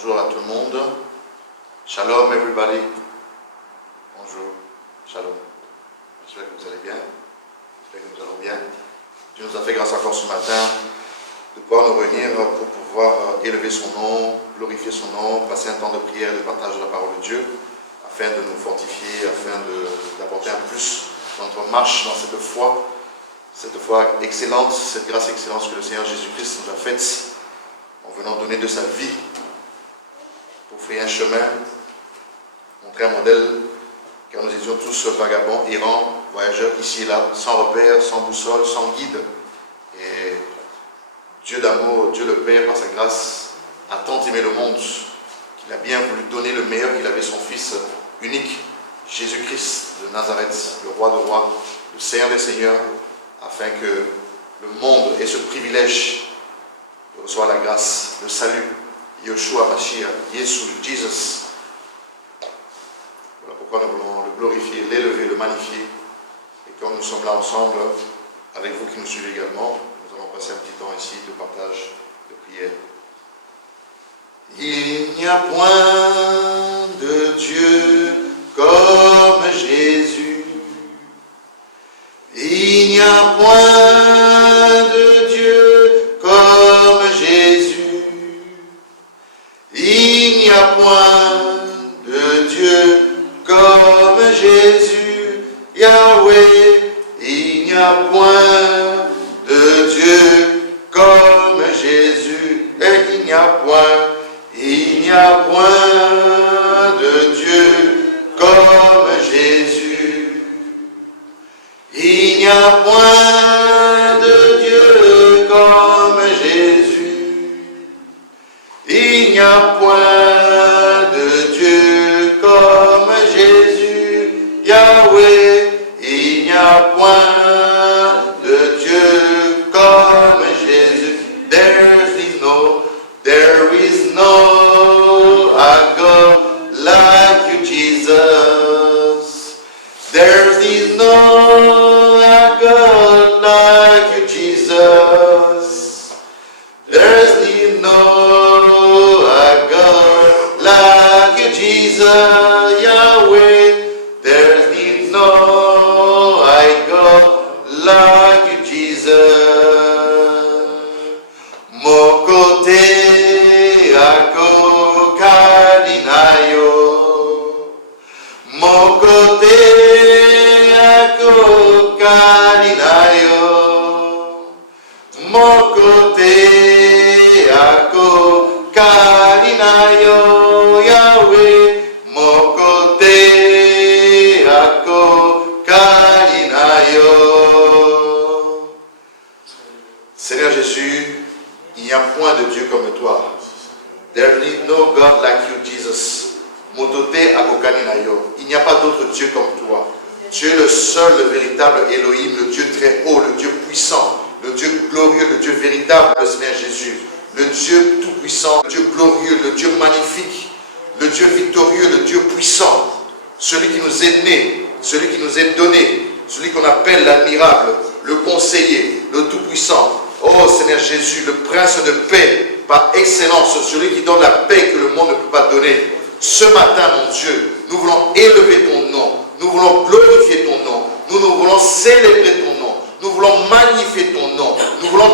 Bonjour à tout le monde. Shalom everybody. Bonjour. Shalom. J'espère que vous allez bien. J'espère que nous allons bien. Dieu nous a fait grâce encore ce matin de pouvoir nous réunir pour pouvoir élever son nom, glorifier son nom, passer un temps de prière et de partage de la parole de Dieu, afin de nous fortifier, afin d'apporter un plus dans notre marche dans cette foi excellente, cette grâce excellente que le Seigneur Jésus-Christ nous a faite en venant donner de sa vie pour frayer un chemin, montrer un modèle, car nous étions tous vagabonds, errants, voyageurs ici et là, sans repère, sans boussole, sans guide. Et Dieu d'amour, Dieu le Père, par sa grâce, a tant aimé le monde qu'il a bien voulu donner le meilleur, qu'il avait son Fils unique, Jésus-Christ de Nazareth, le roi de rois, le Seigneur des seigneurs, afin que le monde ait ce privilège de recevoir la grâce, le salut, Yeshua, Mashiach, Jesus. Voilà pourquoi nous voulons le glorifier, l'élever, le magnifier. Et quand nous sommes là ensemble, avec vous qui nous suivez également, nous allons passer un petit temps ici de partage, de prière. Il n'y a point de Dieu comme Jésus. Il n'y a point de Dieu comme Jésus. Il n'y a point de Dieu comme Jésus, Yahweh. Il n'y a point de Dieu comme Jésus. Et il n'y a point de Dieu comme Jésus. Il n'y a point de Dieu comme Jésus. Il n'y a point de Dieu comme Jésus, Yahweh. Il n'y a point de Dieu comme Jésus. There is no God like you, Jesus. There is no God like you, Jesus. There is no God like you, Jesus, Yahweh. There is no God like you, Jesus. Mokote ako kalinayo. Mokote ako kalinayo. Mokote ako kalinayo, Yahweh. Mokote ako kalinayo. Seigneur Jésus, il n'y a point de Dieu comme toi. There is no God like you, Jesus. Motote ako kalinayo. Il n'y a pas d'autre Dieu comme toi. Tu es le seul, le véritable Elohim, le Dieu très haut, le Dieu puissant, le Dieu glorieux, le Dieu véritable, le Seigneur Jésus, le Dieu tout-puissant, le Dieu glorieux, le Dieu magnifique, le Dieu victorieux, le Dieu puissant, celui qui nous est né, celui qui nous est donné, celui qu'on appelle l'admirable, le conseiller, le tout-puissant. Oh Seigneur Jésus, le prince de paix, par excellence, celui qui donne la paix que le monde ne peut pas donner. Ce matin, mon Dieu, nous voulons élever ton nom, nous voulons glorifier ton nom, nous voulons célébrer ton nom, nous voulons magnifier ton nom, nous voulons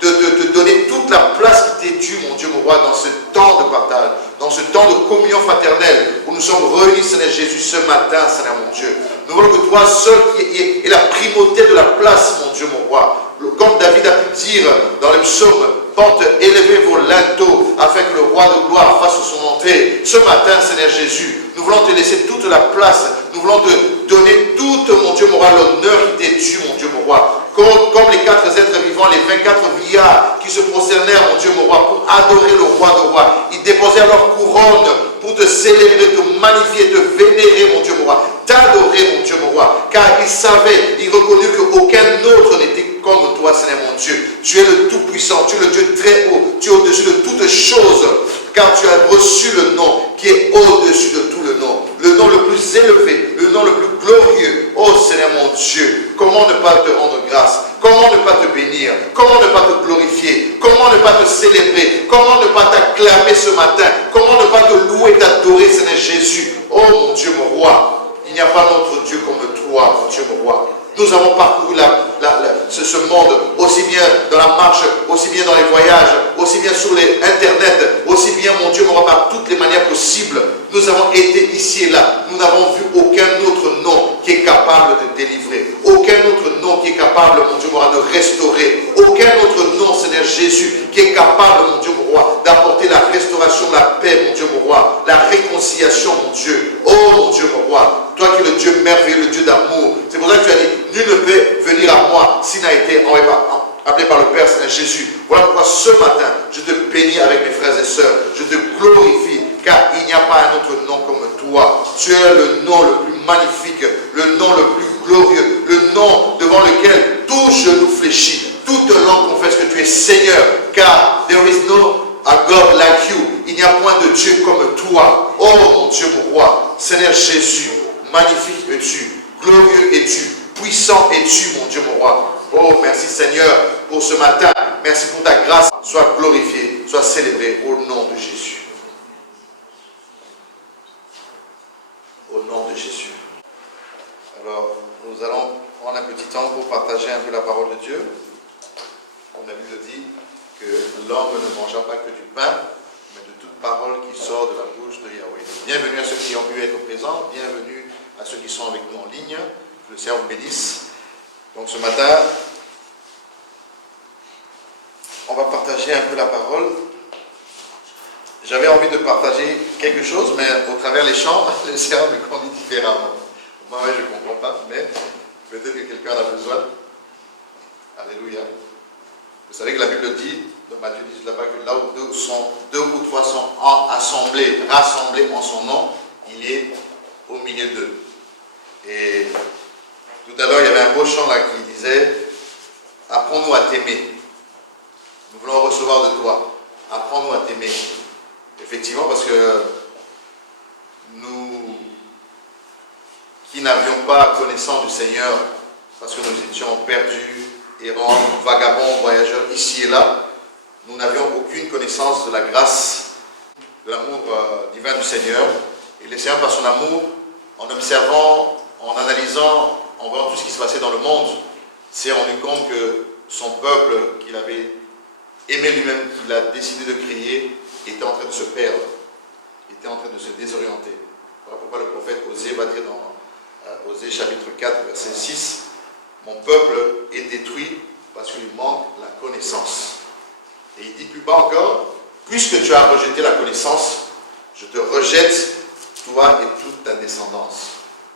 te donner toute la place qui t'est due, mon Dieu, mon roi, dans ce temps de partage, dans ce temps de communion fraternelle, où nous sommes réunis, Seigneur Jésus, ce matin, Seigneur mon Dieu. Nous voulons que toi seul qui est la primauté de la place, mon Dieu, mon roi. Comme David a pu dire dans les psaumes, porte, élevez vos linteaux, afin que le roi de gloire fasse son entrée. Ce matin, Seigneur Jésus, nous voulons te laisser toute la place, nous voulons te donner toute, mon Dieu, mon roi, l'honneur qui t'est dû, mon Dieu, mon roi. Comme les 4 êtres vivants, les 24 vieillards qui se prosternèrent, mon Dieu, mon roi, pour adorer le roi de rois. Ils déposèrent leur couronne pour te célébrer, te magnifier, te vénérer, mon Dieu, mon roi. T'adorer, mon Dieu, mon roi. Car ils savaient, ils reconnurent qu'aucun autre n'était comme toi, Seigneur, mon Dieu. Tu es le Tout-Puissant, tu es le Dieu très haut, tu es au-dessus de toutes choses. Car tu as reçu le nom qui est au-dessus de tout le nom. Le nom le plus plus élevé, le nom le plus glorieux. Oh Seigneur mon Dieu, comment ne pas te rendre grâce? Comment ne pas te bénir? Comment ne pas te glorifier? Comment ne pas te célébrer? Comment ne pas t'acclamer ce matin? Comment ne pas te louer, t'adorer, Seigneur Jésus? Oh mon Dieu, mon roi, il n'y a pas d'autre Dieu comme toi, mon Dieu, mon roi. Nous avons parcouru ce monde, aussi bien dans la marche, aussi bien dans les voyages, aussi bien sur les Internet, aussi bien, mon Dieu, mon roi, par toutes les manières possibles. Nous avons été ici et là. Nous n'avons vu aucun autre nom qui est capable de délivrer. Aucun autre nom qui est capable, mon Dieu, mon roi, de restaurer. Aucun autre nom, Seigneur Jésus, qui est capable, mon Dieu, mon roi, d'apporter la restauration, la paix, mon Dieu, mon roi, la réconciliation, mon Dieu. Oh, mon Dieu, mon roi, toi qui es le Dieu merveilleux, le Dieu d'amour. C'est pour ça que tu as dit, nul ne peut venir à moi s'il n'a été appelé par le Père, Seigneur Jésus. Voilà pourquoi ce matin, je te bénis avec mes frères et sœurs. Je te glorifie, car il n'y a pas un autre nom comme toi. Tu es le nom le plus magnifique, le nom le plus glorieux, le nom devant lequel tout genou fléchit, toute langue confesse que tu es Seigneur, car there is no God like you. Il n'y a point de Dieu comme toi. Oh mon Dieu, mon roi, Seigneur Jésus, magnifique es-tu, glorieux es-tu, puissant es-tu, mon Dieu, mon roi. Oh, merci Seigneur pour ce matin. Merci pour ta grâce. Sois glorifié, sois célébré au nom de Jésus. Au nom de Jésus. Alors, nous allons prendre un petit temps pour partager un peu la parole de Dieu. On a vu dit que l'homme ne mangera pas que du pain, mais de toute parole qui sort de la bouche de Yahweh. Bienvenue à ceux qui ont pu être présents. Bienvenue à ceux qui sont avec nous en ligne. Que le Seigneur vous bénisse. Donc ce matin, on va partager un peu la parole. J'avais envie de partager quelque chose, mais au travers les chants, le Seigneur me conduit différemment. Moi, je ne comprends pas, mais peut-être que quelqu'un en a besoin. Alléluia. Vous savez que la Bible dit, dans Matthieu 10 là-bas, que là où deux ou trois sont assemblés, rassemblés en son nom, il est au milieu d'eux. Et tout à l'heure, il y avait un beau chant là qui disait « Apprends-nous à t'aimer. Nous voulons recevoir de toi. Apprends-nous à t'aimer. » Effectivement, parce que nous qui n'avions pas connaissance du Seigneur, parce que nous étions perdus, errants, vagabonds, voyageurs ici et là, nous n'avions aucune connaissance de la grâce, de l'amour divin du Seigneur. Et le Seigneur, par son amour, en observant, en analysant, en voyant tout ce qui se passait dans le monde, s'est rendu compte que son peuple, qu'il avait aimé lui-même, qu'il a décidé de créer, était en train de se perdre, était en train de se désorienter. Voilà pourquoi le prophète Osée va dire dans Osée chapitre 4, verset 6, « Mon peuple est détruit parce qu'il manque la connaissance. » Et il dit plus bas encore, « Puisque tu as rejeté la connaissance, je te rejette, toi et toute ta descendance. »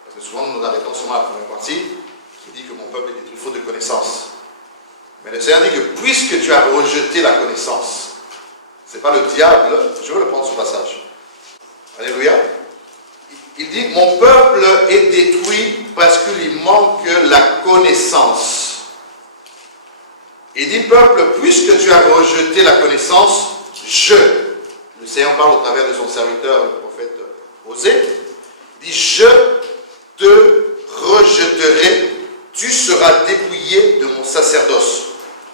Parce que souvent nous nous arrêtons seulement à la première partie, qui dit que mon peuple est détruit faute de connaissance. Mais le Seigneur dit que puisque tu as rejeté la connaissance, ce n'est pas le diable, je veux le prendre ce passage. Alléluia. Il dit, mon peuple est détruit parce qu'il lui manque la connaissance. Il dit, peuple, puisque tu as rejeté la connaissance, le Seigneur parle au travers de son serviteur, le prophète Osée, il dit, je te rejeterai, tu seras dépouillé de mon sacerdoce.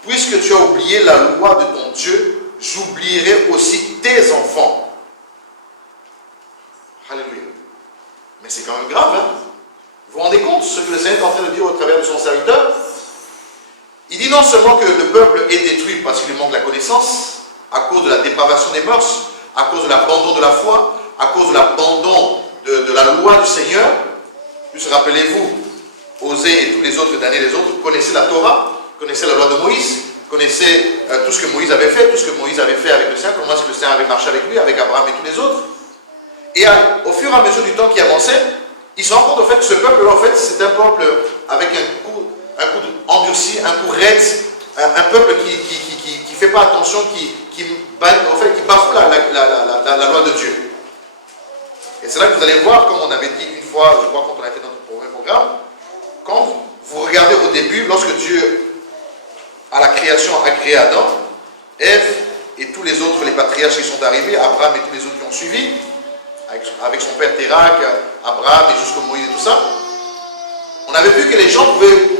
Puisque tu as oublié la loi de ton Dieu, j'oublierai aussi tes enfants. Alléluia. Mais c'est quand même grave, hein? Vous vous rendez compte de ce que le Seigneur est en train de dire au travers de son serviteur? Il dit non seulement que le peuple est détruit parce qu'il lui manque la connaissance, à cause de la dépravation des mœurs, à cause de l'abandon de la foi, à cause de l'abandon de la loi du Seigneur. Juste rappelez-vous, Osée et tous les autres derniers les autres connaissaient la Torah, connaissaient la loi de Moïse, connaissaient tout ce que Moïse avait fait, tout ce que Moïse avait fait avec le Seigneur, comment est-ce que le Seigneur avait marché avec lui, avec Abraham et tous les autres. Et au fur et à mesure du temps qui avançait, ils se rendent compte en fait que ce peuple-là, en fait, c'est un peuple avec un coup endurci, un coup raide, un peuple qui ne fait pas attention, qui bafoue la loi de Dieu. Et c'est là que vous allez voir, comme on avait dit une fois, je crois, quand on a fait notre premier programme, quand vous regardez au début, lorsque Dieu, à la création, a créé Adam, Ève et tous les autres, les patriarches qui sont arrivés, Abraham et tous les autres qui ont suivi, avec son père Térac, Abraham et jusqu'au Moïse et tout ça, on avait vu que les gens pouvaient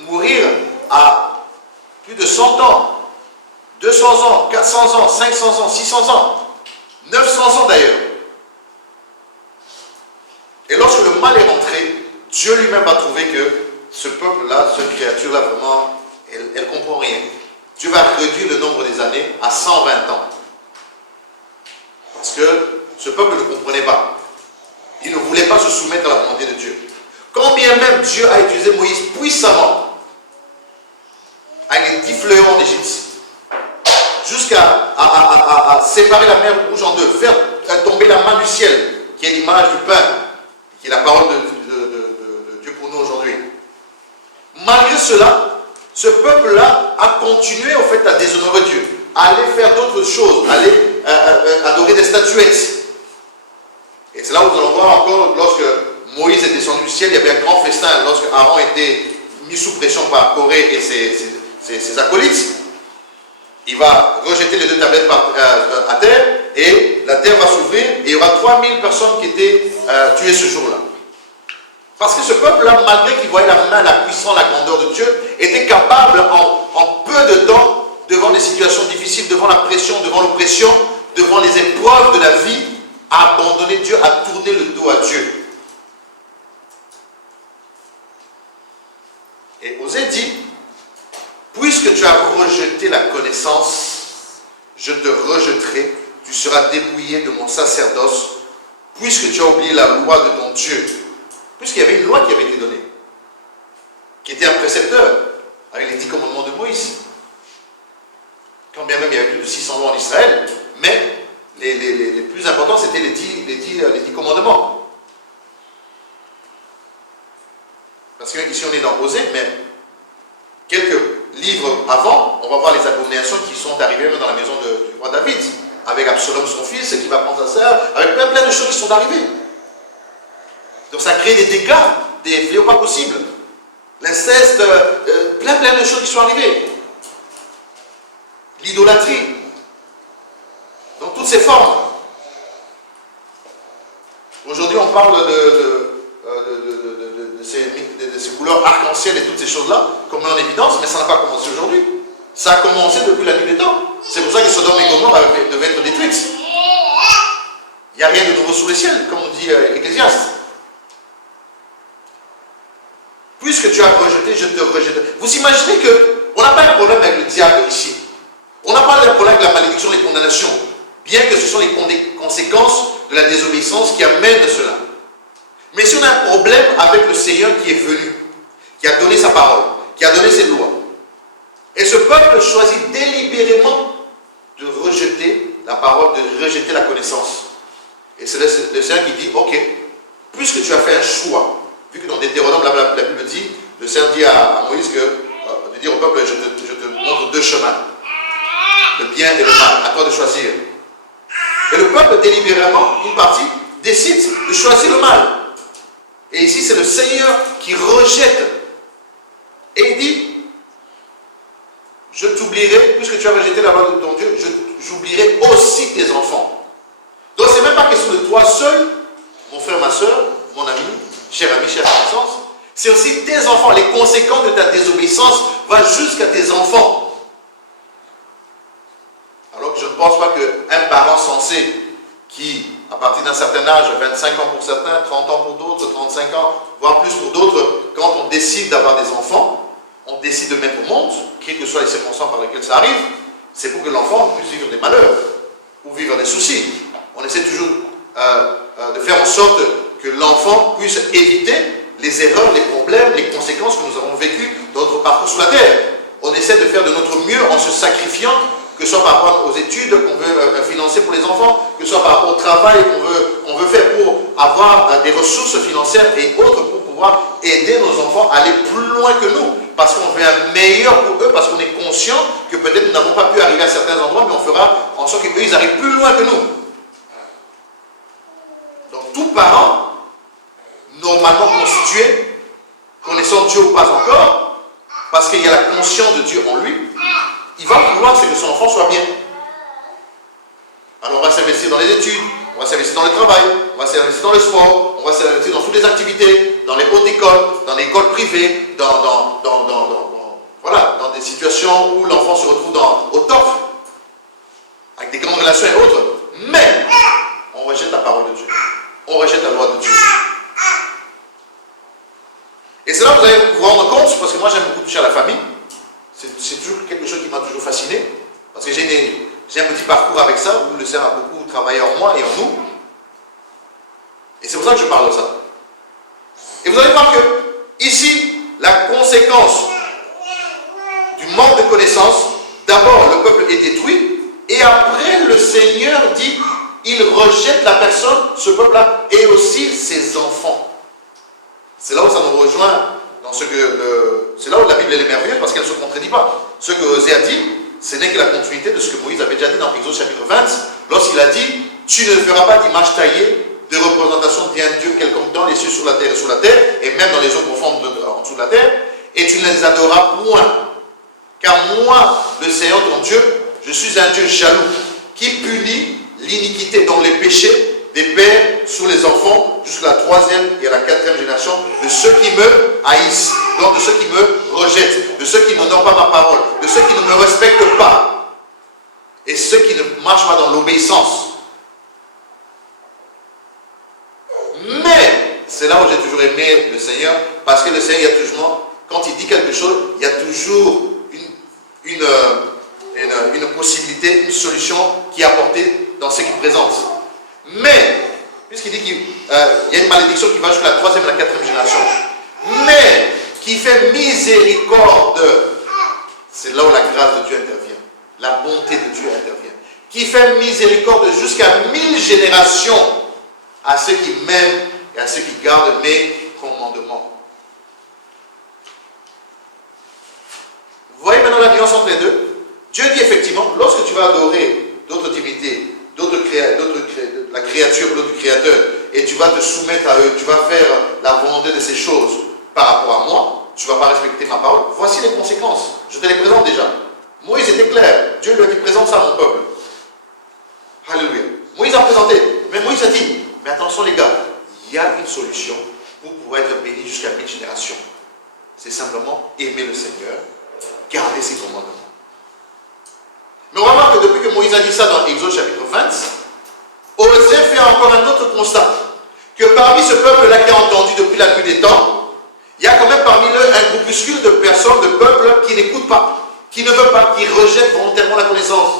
mourir à plus de 100 ans, 200 ans, 400 ans, 500 ans, 600 ans, 900 ans d'ailleurs. Et lorsque le mal est rentré, Dieu lui-même va trouver que ce peuple-là, cette créature-là, vraiment, elle ne comprend rien. Dieu va réduire le nombre des années à 120 ans. Parce que ce peuple ne comprenait pas. Il ne voulait pas se soumettre à la volonté de Dieu. Quand bien même Dieu a utilisé Moïse puissamment, avec les 10 fléaux d'Égypte, jusqu'à séparer la mer rouge en deux, faire tomber la main du ciel, qui est l'image du pain, qui est la parole de Dieu pour nous aujourd'hui. Malgré cela, ce peuple-là a continué en fait à déshonorer Dieu, à aller faire d'autres choses, à aller adorer des statuettes. Et c'est là où nous allons voir encore, lorsque Moïse est descendu du ciel, il y avait un grand festin, lorsque Aaron était mis sous pression par Corée et ses acolytes. Il va rejeter les 2 tablettes à terre, et la terre va s'ouvrir, et il y aura 3000 personnes qui étaient tuées ce jour-là. Parce que ce peuple-là, malgré qu'il voyait la main, la puissance, la grandeur de Dieu, était capable en peu de temps, devant des situations difficiles, devant la pression, devant l'oppression, devant les épreuves de la vie, à abandonner Dieu, à tourner le dos à Dieu. Et Osée dit, puisque tu as rejeté la connaissance, je te rejetterai, tu seras dépouillé de mon sacerdoce, puisque tu as oublié la loi de ton Dieu. Puisqu'il y avait une loi qui avait été donnée, qui était un précepteur, avec les 10 commandements de Moïse. Quand bien même il y avait plus de 600 lois en Israël, mais les plus importants c'était les 10 commandements. Parce que ici on est dans Osée, mais quelques livres avant, on va voir les abominations qui sont arrivées dans la maison du roi David, avec Absalom son fils, qui va prendre sa sœur, avec plein de choses qui sont arrivées. Donc ça crée des dégâts, des fléaux pas possibles. L'inceste, plein de choses qui sont arrivées. L'idolâtrie, dans toutes ses formes. Aujourd'hui, on parle de ces couleurs arc-en-ciel et toutes ces choses-là, comme en évidence, mais ça n'a pas commencé aujourd'hui. Ça a commencé depuis la nuit des temps. C'est pour ça que Sodome et Gomorrhe devaient être détruites. Il n'y a rien de nouveau sous les ciels, comme on dit Ecclésiaste. Puisque tu as rejeté, je te rejette. Vous imaginez qu'on n'a pas un problème avec le diable ici. On n'a pas un problème avec la malédiction et les condamnations, bien que ce sont les conséquences de la désobéissance qui amènent cela. Mais si on a un problème avec le Seigneur qui est venu, qui a donné sa parole, qui a donné ses lois, et ce peuple choisit délibérément de rejeter la parole, de rejeter la connaissance. Et c'est le Seigneur qui dit, ok, puisque tu as fait un choix, vu que dans Deutéronome, la Bible dit, le Seigneur dit à Moïse de dire au peuple, je te montre 2 chemins, le bien et le mal, à toi de choisir. Et le peuple délibérément, une partie, décide de choisir le mal. Et ici, c'est le Seigneur qui rejette. Et il dit, je t'oublierai, puisque tu as rejeté la loi de ton Dieu, j'oublierai aussi tes enfants. Donc, ce n'est même pas question de toi seul, mon frère, ma soeur, mon ami, chère connaissance. C'est aussi tes enfants. Les conséquences de ta désobéissance vont jusqu'à tes enfants. Alors que je ne pense pas qu'un parent sensé qui, à partir d'un certain âge, 25 ans pour certains, 30 ans pour d'autres, 35 ans, voire plus pour d'autres, quand on décide d'avoir des enfants, on décide de mettre au monde, quelles que soient les circonstances par lesquelles ça arrive, c'est pour que l'enfant puisse vivre des malheurs ou vivre des soucis. On essaie toujours de faire en sorte que l'enfant puisse éviter les erreurs, les problèmes, les conséquences que nous avons vécues dans notre parcours sur la terre. On essaie de faire de notre mieux en se sacrifiant, que ce soit par rapport aux études qu'on veut financer pour les enfants, que ce soit par rapport au travail qu'on veut faire pour avoir des ressources financières et autres pour pouvoir aider nos enfants à aller plus loin que nous. Parce qu'on veut un meilleur pour eux, parce qu'on est conscient que peut-être nous n'avons pas pu arriver à certains endroits, mais on fera en sorte qu'eux, ils arrivent plus loin que nous. Donc tout parent, normalement constitué, connaissant Dieu ou pas encore, parce qu'il y a la conscience de Dieu en lui, il va vouloir que son enfant soit bien. Alors on va s'investir dans les études, on va s'investir dans le travail, on va s'investir dans le sport, on va s'investir dans toutes les activités, dans les hautes écoles, dans les écoles privées, voilà, dans des situations où l'enfant se retrouve au top, avec des grandes relations et autres. Mais on rejette la parole de Dieu. On rejette la loi de Dieu. Et c'est là que vous allez vous rendre compte, parce que moi j'aime beaucoup toucher à la famille. C'est toujours quelque chose qui m'a toujours fasciné. Parce que j'ai un petit parcours avec ça, où le Seigneur a beaucoup travaillé en moi et en nous. Et c'est pour ça que je parle de ça. Et vous allez voir que, ici, la conséquence du manque de connaissance, d'abord le peuple est détruit, et après le Seigneur dit, il rejette la personne, ce peuple-là, et aussi ses enfants. C'est là où ça nous rejoint, c'est là où la Bible est merveilleuse, parce qu'elle ne se contredit pas. Ce que Osée a dit, ce n'est que la continuité de ce que Moïse avait déjà dit dans Exode chapitre 20, lorsqu'il a dit, tu ne feras pas d'image taillée, de représentation d'un Dieu quelconque dans les cieux, sur la terre et sous la terre, et même dans les eaux profondes en dessous de la terre, et tu ne les adoreras point. Car moi, le Seigneur ton Dieu, je suis un Dieu jaloux, qui punit l'iniquité, donc les péchés des pères sur les enfants, jusqu'à la 3e et à la 4e génération, de ceux qui me haïssent, donc de ceux qui me rejettent, de ceux qui n'honorent pas ma parole, de ceux qui ne me respectent pas, et ceux qui ne marchent pas dans l'obéissance. Mais, c'est là où j'ai toujours aimé le Seigneur, parce que le Seigneur, il y a toujours, quand il dit quelque chose, il y a toujours une possibilité, une solution qui est apportée dans ce qu'il présente. Mais, puisqu'il dit qu'il y a une malédiction qui va jusqu'à la 3e et la 4e génération, mais qui fait miséricorde, c'est là où la grâce de Dieu intervient, la bonté de Dieu intervient, qui fait miséricorde jusqu'à 1000 générations à ceux qui m'aiment et à ceux qui gardent mes commandements. Vous voyez maintenant la nuance entre les deux? Dieu dit effectivement, lorsque tu vas adorer d'autres divinités, la créature, d'autres créateurs, et tu vas te soumettre à eux, tu vas faire la volonté de ces choses par rapport à moi, tu ne vas pas respecter ma parole, voici les conséquences. Je te les présente déjà. Moïse était clair. Dieu lui a dit, présente ça à mon peuple. Alléluia. Moïse a présenté. Mais Moïse a dit, mais attention les gars, il y a une solution pour pouvoir être béni jusqu'à 1000 générations. C'est simplement aimer le Seigneur, garder ses commandements. Mais on remarque que depuis que Moïse a dit ça dans Exode chapitre 20, Osée fait encore un autre constat. Que parmi ce peuple-là qui a entendu depuis la nuit des temps, il y a quand même parmi eux un groupuscule de personnes, de peuples qui n'écoutent pas, qui ne veulent pas, qui rejettent volontairement la connaissance.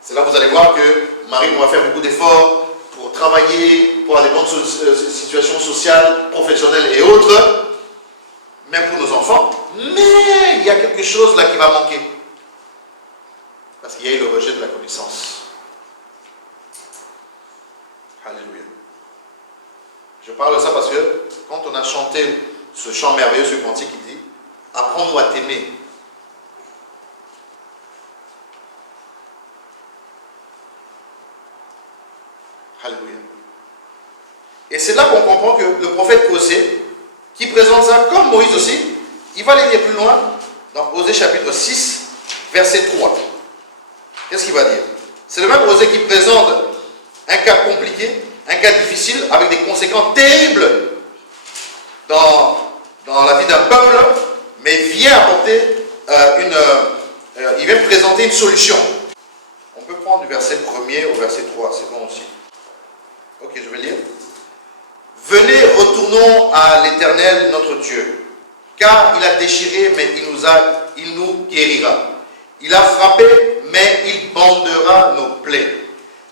C'est là que vous allez voir que Marie va faire beaucoup d'efforts pour travailler, pour avoir des bonnes situations sociales, professionnelles et autres, même pour nos enfants. Mais il y a quelque chose là qui va manquer. Parce qu'il y a eu le rejet de la connaissance. Alléluia. Je parle de ça parce que quand on a chanté ce chant merveilleux, ce cantique qui dit « Apprends-nous à t'aimer ». Alléluia. Et c'est là qu'on comprend que le prophète Osée, qui présente ça comme Moïse aussi, il va aller dire plus loin dans Osée chapitre 6, verset 3. Qu'est-ce qu'il va dire? C'est le même Osée qui présente un cas compliqué, un cas difficile, avec des conséquences terribles dans la vie d'un peuple, mais vient apporter il vient présenter une solution. On peut prendre du verset 1er au verset 3, c'est bon aussi. Ok, je vais lire. Venez, retournons à l'Éternel notre Dieu, car il a déchiré, mais il nous guérira. Il a frappé, mais il bandera nos plaies.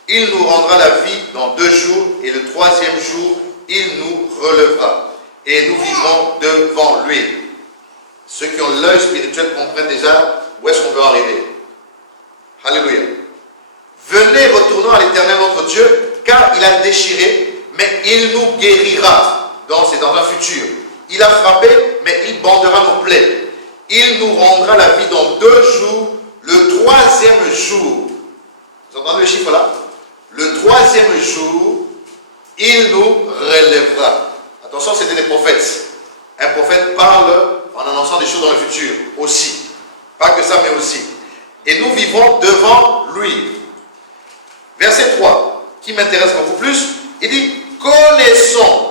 Il nous rendra la vie dans 2 jours, et le 3e jour, il nous relèvera. Et nous vivrons devant lui. Ceux qui ont l'œil spirituel comprennent déjà où est-ce qu'on veut arriver. Alléluia. Venez, retournons à l'Éternel notre Dieu, car il a déchiré, mais il nous guérira. Donc c'est dans un futur. Il a frappé, mais il bandera nos plaies. Il nous rendra la vie dans 2 jours, le 3e jour. Vous entendez le chiffre là? Le 3e jour, il nous relèvera. Attention, c'était des prophètes. Un prophète parle en annonçant des choses dans le futur aussi. Pas que ça, mais aussi. Et nous vivrons devant lui. Verset 3. qui m'intéresse beaucoup plus. Il dit, connaissons,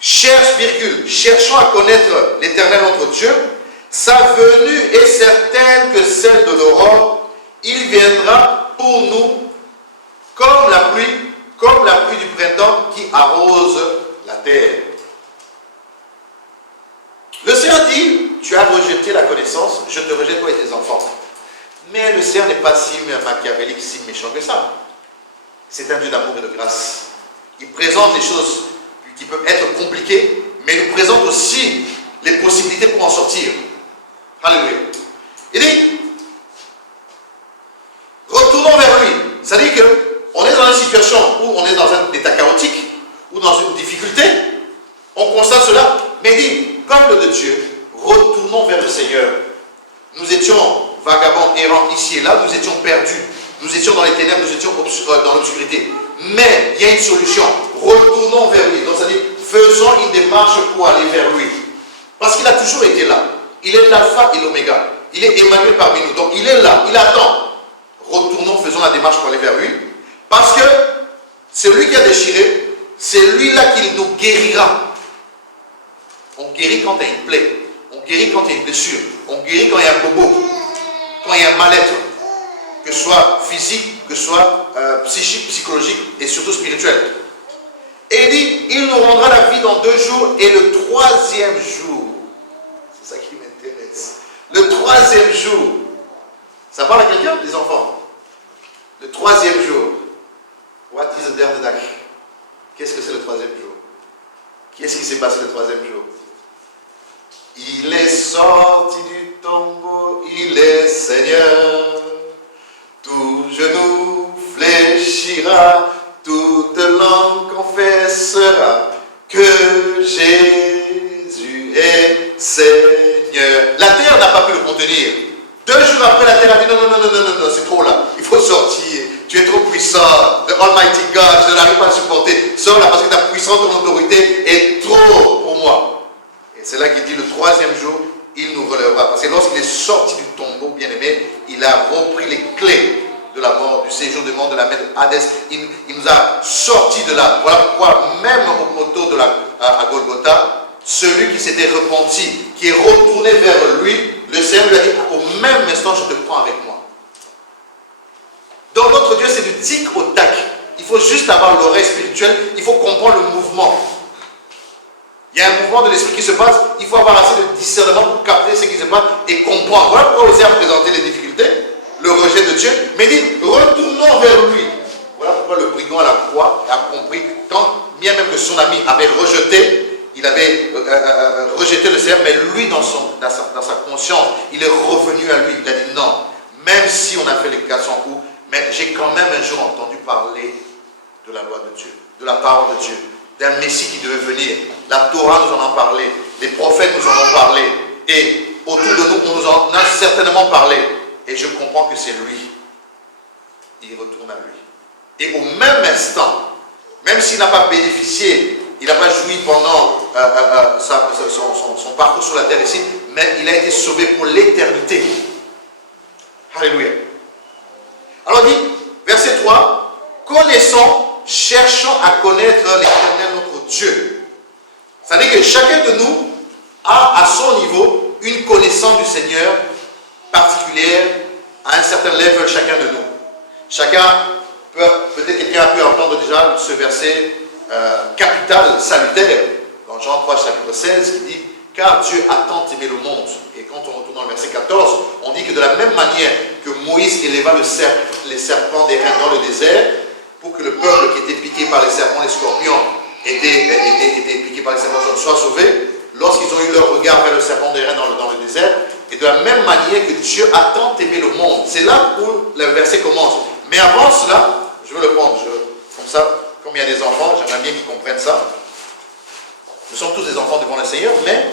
cherchons à connaître l'Éternel notre Dieu. Sa venue est certaine que celle de l'aurore. Il viendra pour nous comme la pluie du printemps qui arrose la terre. Le Seigneur dit, tu as rejeté la connaissance, je te rejette toi et tes enfants. Mais le Seigneur n'est pas si machiavélique, si méchant que ça. C'est un Dieu d'amour et de grâce. Il présente les choses qui peuvent être compliquées, mais il nous présente aussi les possibilités pour en sortir. Alléluia. Il dit, retournons vers lui. C'est-à-dire qu'on est dans une situation où on est dans un état chaotique, ou dans une difficulté, on constate cela, mais il dit, peuple de Dieu, retournons vers le Seigneur. Nous étions vagabonds, errants ici et là, nous étions perdus, nous étions dans les ténèbres, nous étions dans l'obscurité. Mais il y a une solution, retournons vers lui. Donc c'est-à-dire, faisons une démarche pour aller vers lui. Parce qu'il a toujours été là. Il est l'alpha et l'oméga. Il est Emmanuel parmi nous. Donc il est là, il attend. Retournons, faisons la démarche pour aller vers lui. Parce que c'est lui qui a déchiré, c'est lui-là qui nous guérira. On guérit quand il y a une plaie. On guérit quand il y a une blessure. On guérit quand il y a un bobo. Quand il y a un mal-être. Que ce soit physique, que ce soit psychique, psychologique et surtout spirituel. Et il dit, il nous rendra la vie dans 2 jours et le 3e jour. C'est ça qui m'intéresse. Le 3e jour. Ça parle à quelqu'un, des enfants? Le 3e jour. What is the derde dag? Qu'est-ce que c'est le 3e jour? Qu'est-ce qui s'est passé le 3e jour? Il est sorti du tombeau, il est Seigneur. Tout genou fléchira, toute langue confessera que Jésus est Seigneur. La terre n'a pas pu le contenir. 2 jours après, la terre a dit non, c'est trop là, il faut sortir. Tu es trop puissant, the Almighty God, je n'arrive pas à supporter. Sors là parce que ta puissance, ton autorité est trop pour moi. Et c'est là qu'il dit le 3e jour, il nous relèvera. Parce que lorsqu'il est sorti du tombeau, bien aimé, il a repris les clés de la mort, du séjour de mort, de la mer de Hadès. Il nous a sortis de là. Voilà pourquoi, même au poteau de à Golgotha, celui qui s'était repenti, qui est retourné vers lui, le Seigneur lui a dit, au même instant, je te prends avec moi. Donc notre Dieu, c'est du tic au tac. Il faut juste avoir l'oreille spirituelle, il faut comprendre le mouvement. Il y a un mouvement de l'esprit qui se passe, il faut avoir assez de discernement pour capter ce qui se passe et comprendre. Voilà pourquoi Osée a présenté les difficultés, le rejet de Dieu, mais il dit, retournons vers lui. Voilà pourquoi le brigand à la croix a compris, quand bien même que son ami avait rejeté, il avait rejeté le Seigneur, mais lui, dans sa conscience, il est revenu à lui. Il a dit non, même si on a fait les 400 coups, mais j'ai quand même un jour entendu parler de la loi de Dieu, de la parole de Dieu, d'un Messie qui devait venir. La Torah nous en a parlé, les prophètes nous en ont parlé, et autour de nous, on nous en a certainement parlé. Et je comprends que c'est lui. Il retourne à lui. Et au même instant, même s'il n'a pas bénéficié, il n'a pas joui pendant son parcours sur la terre ici, mais il a été sauvé pour l'éternité. Alléluia. Alors il dit, verset 3, connaissons, cherchons à connaître l'Éternel notre Dieu. C'est-à-dire que chacun de nous a à son niveau une connaissance du Seigneur particulière à un certain level chacun de nous. Chacun peut-être quelqu'un a pu entendre déjà ce verset capital, salutaire, dans Jean 3, chapitre 16, qui dit « Car Dieu a tant aimé le monde ». Et quand on retourne dans le verset 14, on dit que de la même manière que Moïse éleva les serpents des reins dans le désert, pour que le peuple qui était piqué par les serpents, les scorpions, était piqué par les serpents, soit sauvé, lorsqu'ils ont eu leur regard vers le serpent des reins dans le désert, et de la même manière que Dieu a tant aimé le monde. C'est là où le verset commence. Mais avant cela, je veux le prendre, comme ça, comme il y a des enfants, j'aimerais bien qu'ils comprennent ça. Nous sommes tous des enfants devant le Seigneur, mais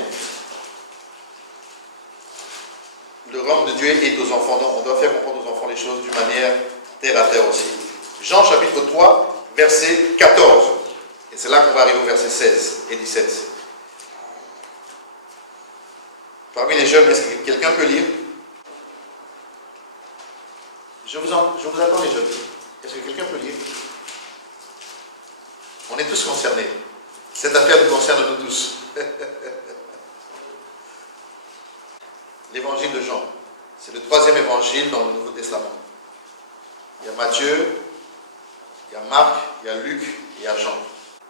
le royaume de Dieu est aux enfants. Donc on doit faire comprendre aux enfants les choses d'une manière terre à terre aussi. Jean chapitre 3, verset 14. Et c'est là qu'on va arriver au verset 16 et 17. Parmi les jeunes, est-ce que quelqu'un peut lire? Je vous attends les jeunes. Est-ce que quelqu'un peut lire? On est tous concernés. Cette affaire nous concerne nous tous. L'évangile de Jean. C'est le troisième évangile dans le Nouveau Testament. Il y a Matthieu, il y a Marc, il y a Luc et il y a Jean.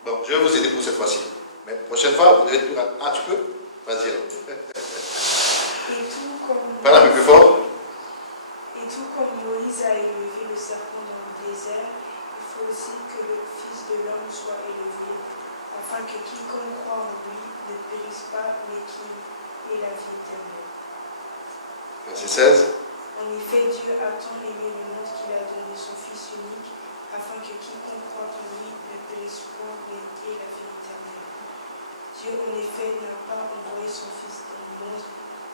Bon, je vais vous aider pour cette fois-ci. Mais la prochaine fois, vous devez être plus rapide. Ah, tu peux? Vas-y alors. Parle un peu plus fort. Et tout comme Moïse a élevé le serpent dans le désert, il faut aussi que le Fils de l'homme soit élevé, afin que quiconque croit en lui ne périsse pas, mais qu'il ait la vie éternelle. Verset 16. En effet, Dieu a tant aimé le monde qu'il a donné son Fils unique, afin que quiconque croit en lui ne périsse point, mais ait la vie éternelle. Dieu, en effet, n'a pas envoyé son Fils dans le monde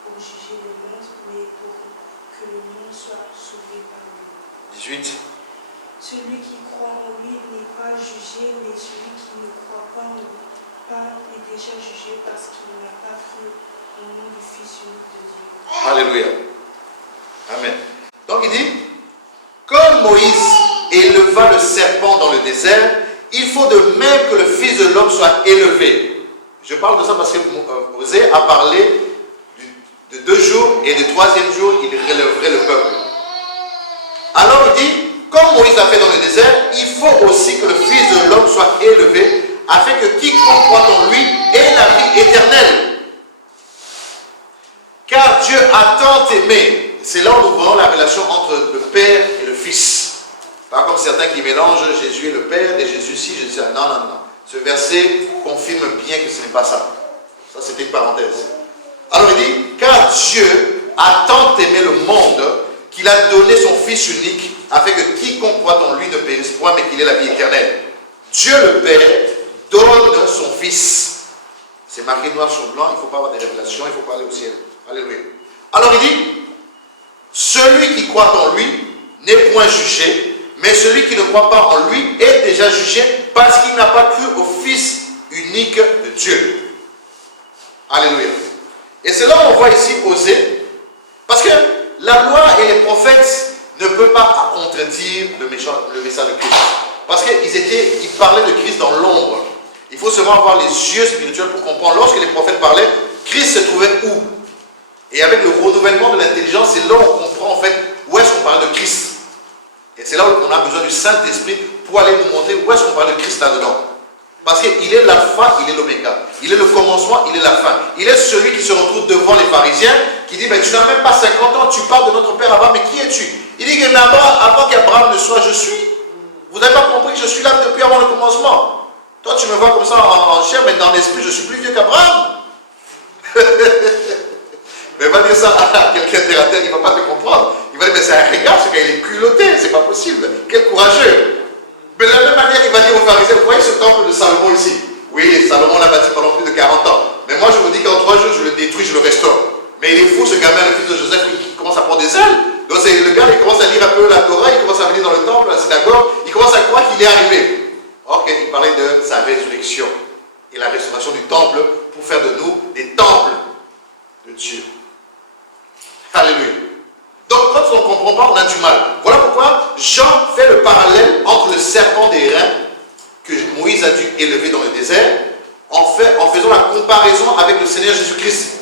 pour juger le monde, mais pour que le monde soit sauvé par lui. 18. Celui qui croit en lui n'est pas jugé, mais celui qui ne croit pas en lui est déjà jugé parce qu'il n'a pas cru au nom du Fils unique de Dieu. Alléluia. Amen. Donc il dit, comme Moïse éleva le serpent dans le désert, il faut de même que le Fils de l'homme soit élevé. Je parle de ça parce que Moïse a parlé de 2 jours et du 3e jour, il relèverait le peuple. Alors il dit, comme Moïse l'a fait dans le désert, il faut aussi que le Fils de l'homme soit élevé, afin que quiconque croit en lui ait la vie éternelle. Car Dieu a tant aimé, c'est là où nous voyons la relation entre le Père et le Fils. Pas comme certains qui mélangent Jésus et le Père, et Jésus ci, Jésus ça. Non, non, non. Ce verset confirme bien que ce n'est pas ça. Ça, c'était une parenthèse. Alors il dit, car Dieu a tant aimé le monde qu'il a donné son Fils unique, afin que quiconque croit en lui ne périsse point, mais qu'il ait la vie éternelle. Dieu le Père donne son Fils. C'est marqué noir sur blanc, il ne faut pas avoir des révélations, il ne faut pas aller au ciel. Alléluia. Alors il dit, celui qui croit en lui n'est point jugé, mais celui qui ne croit pas en lui est déjà jugé parce qu'il n'a pas cru au Fils unique de Dieu. Alléluia. Et c'est là où on voit ici Osée, parce que la loi et les prophètes ne peuvent pas contredire le message de Christ. Parce qu'ils parlaient de Christ dans l'ombre. Il faut seulement avoir les yeux spirituels pour comprendre. Lorsque les prophètes parlaient, Christ se trouvait où? Et avec le renouvellement de l'intelligence, c'est là où on comprend en fait où est-ce qu'on parlait de Christ. Et c'est là où on a besoin du Saint-Esprit pour aller nous montrer où est-ce qu'on parle de Christ là-dedans. Parce qu'il est l'alpha, il est l'oméga. Il est le commencement, il est la fin. Il est celui qui se retrouve devant les pharisiens, qui dit, mais tu n'as même pas 50 ans, tu parles de notre père Abraham, mais qui es-tu? Il dit, mais avant qu'Abraham ne soit, je suis. Vous n'avez pas compris que je suis là depuis avant le commencement. Toi, tu me vois comme ça en chair, mais dans l'esprit, je suis plus vieux qu'Abraham. Mais va dire ça à quelqu'un de la terre, il ne va pas te comprendre. Il va dire, mais c'est un regard, ce gars, il est culotté, c'est pas possible. Quel courageux. Mais de la même manière, il va dire aux pharisiens, vous voyez ce temple de Salomon ici? Oui, Salomon l'a bâti pendant plus de 40 ans. Mais moi, je vous dis qu'en 3 jours, je le détruis, je le restaure. Mais il est fou, ce gamin, le fils de Joseph, qui commence à prendre des ailes. Donc le gars, il commence à lire un peu la Torah, il commence à venir dans le temple, la synagogue, il commence à croire qu'il est arrivé. Ok, il parlait de sa résurrection et la restauration du temple pour faire de nous des temples de Dieu. Alléluia. Donc quand on ne comprend pas, on a du mal. Voilà pourquoi Jean fait le parallèle entre le serpent des reins que Moïse a dû élever dans le désert en faisant la comparaison avec le Seigneur Jésus-Christ.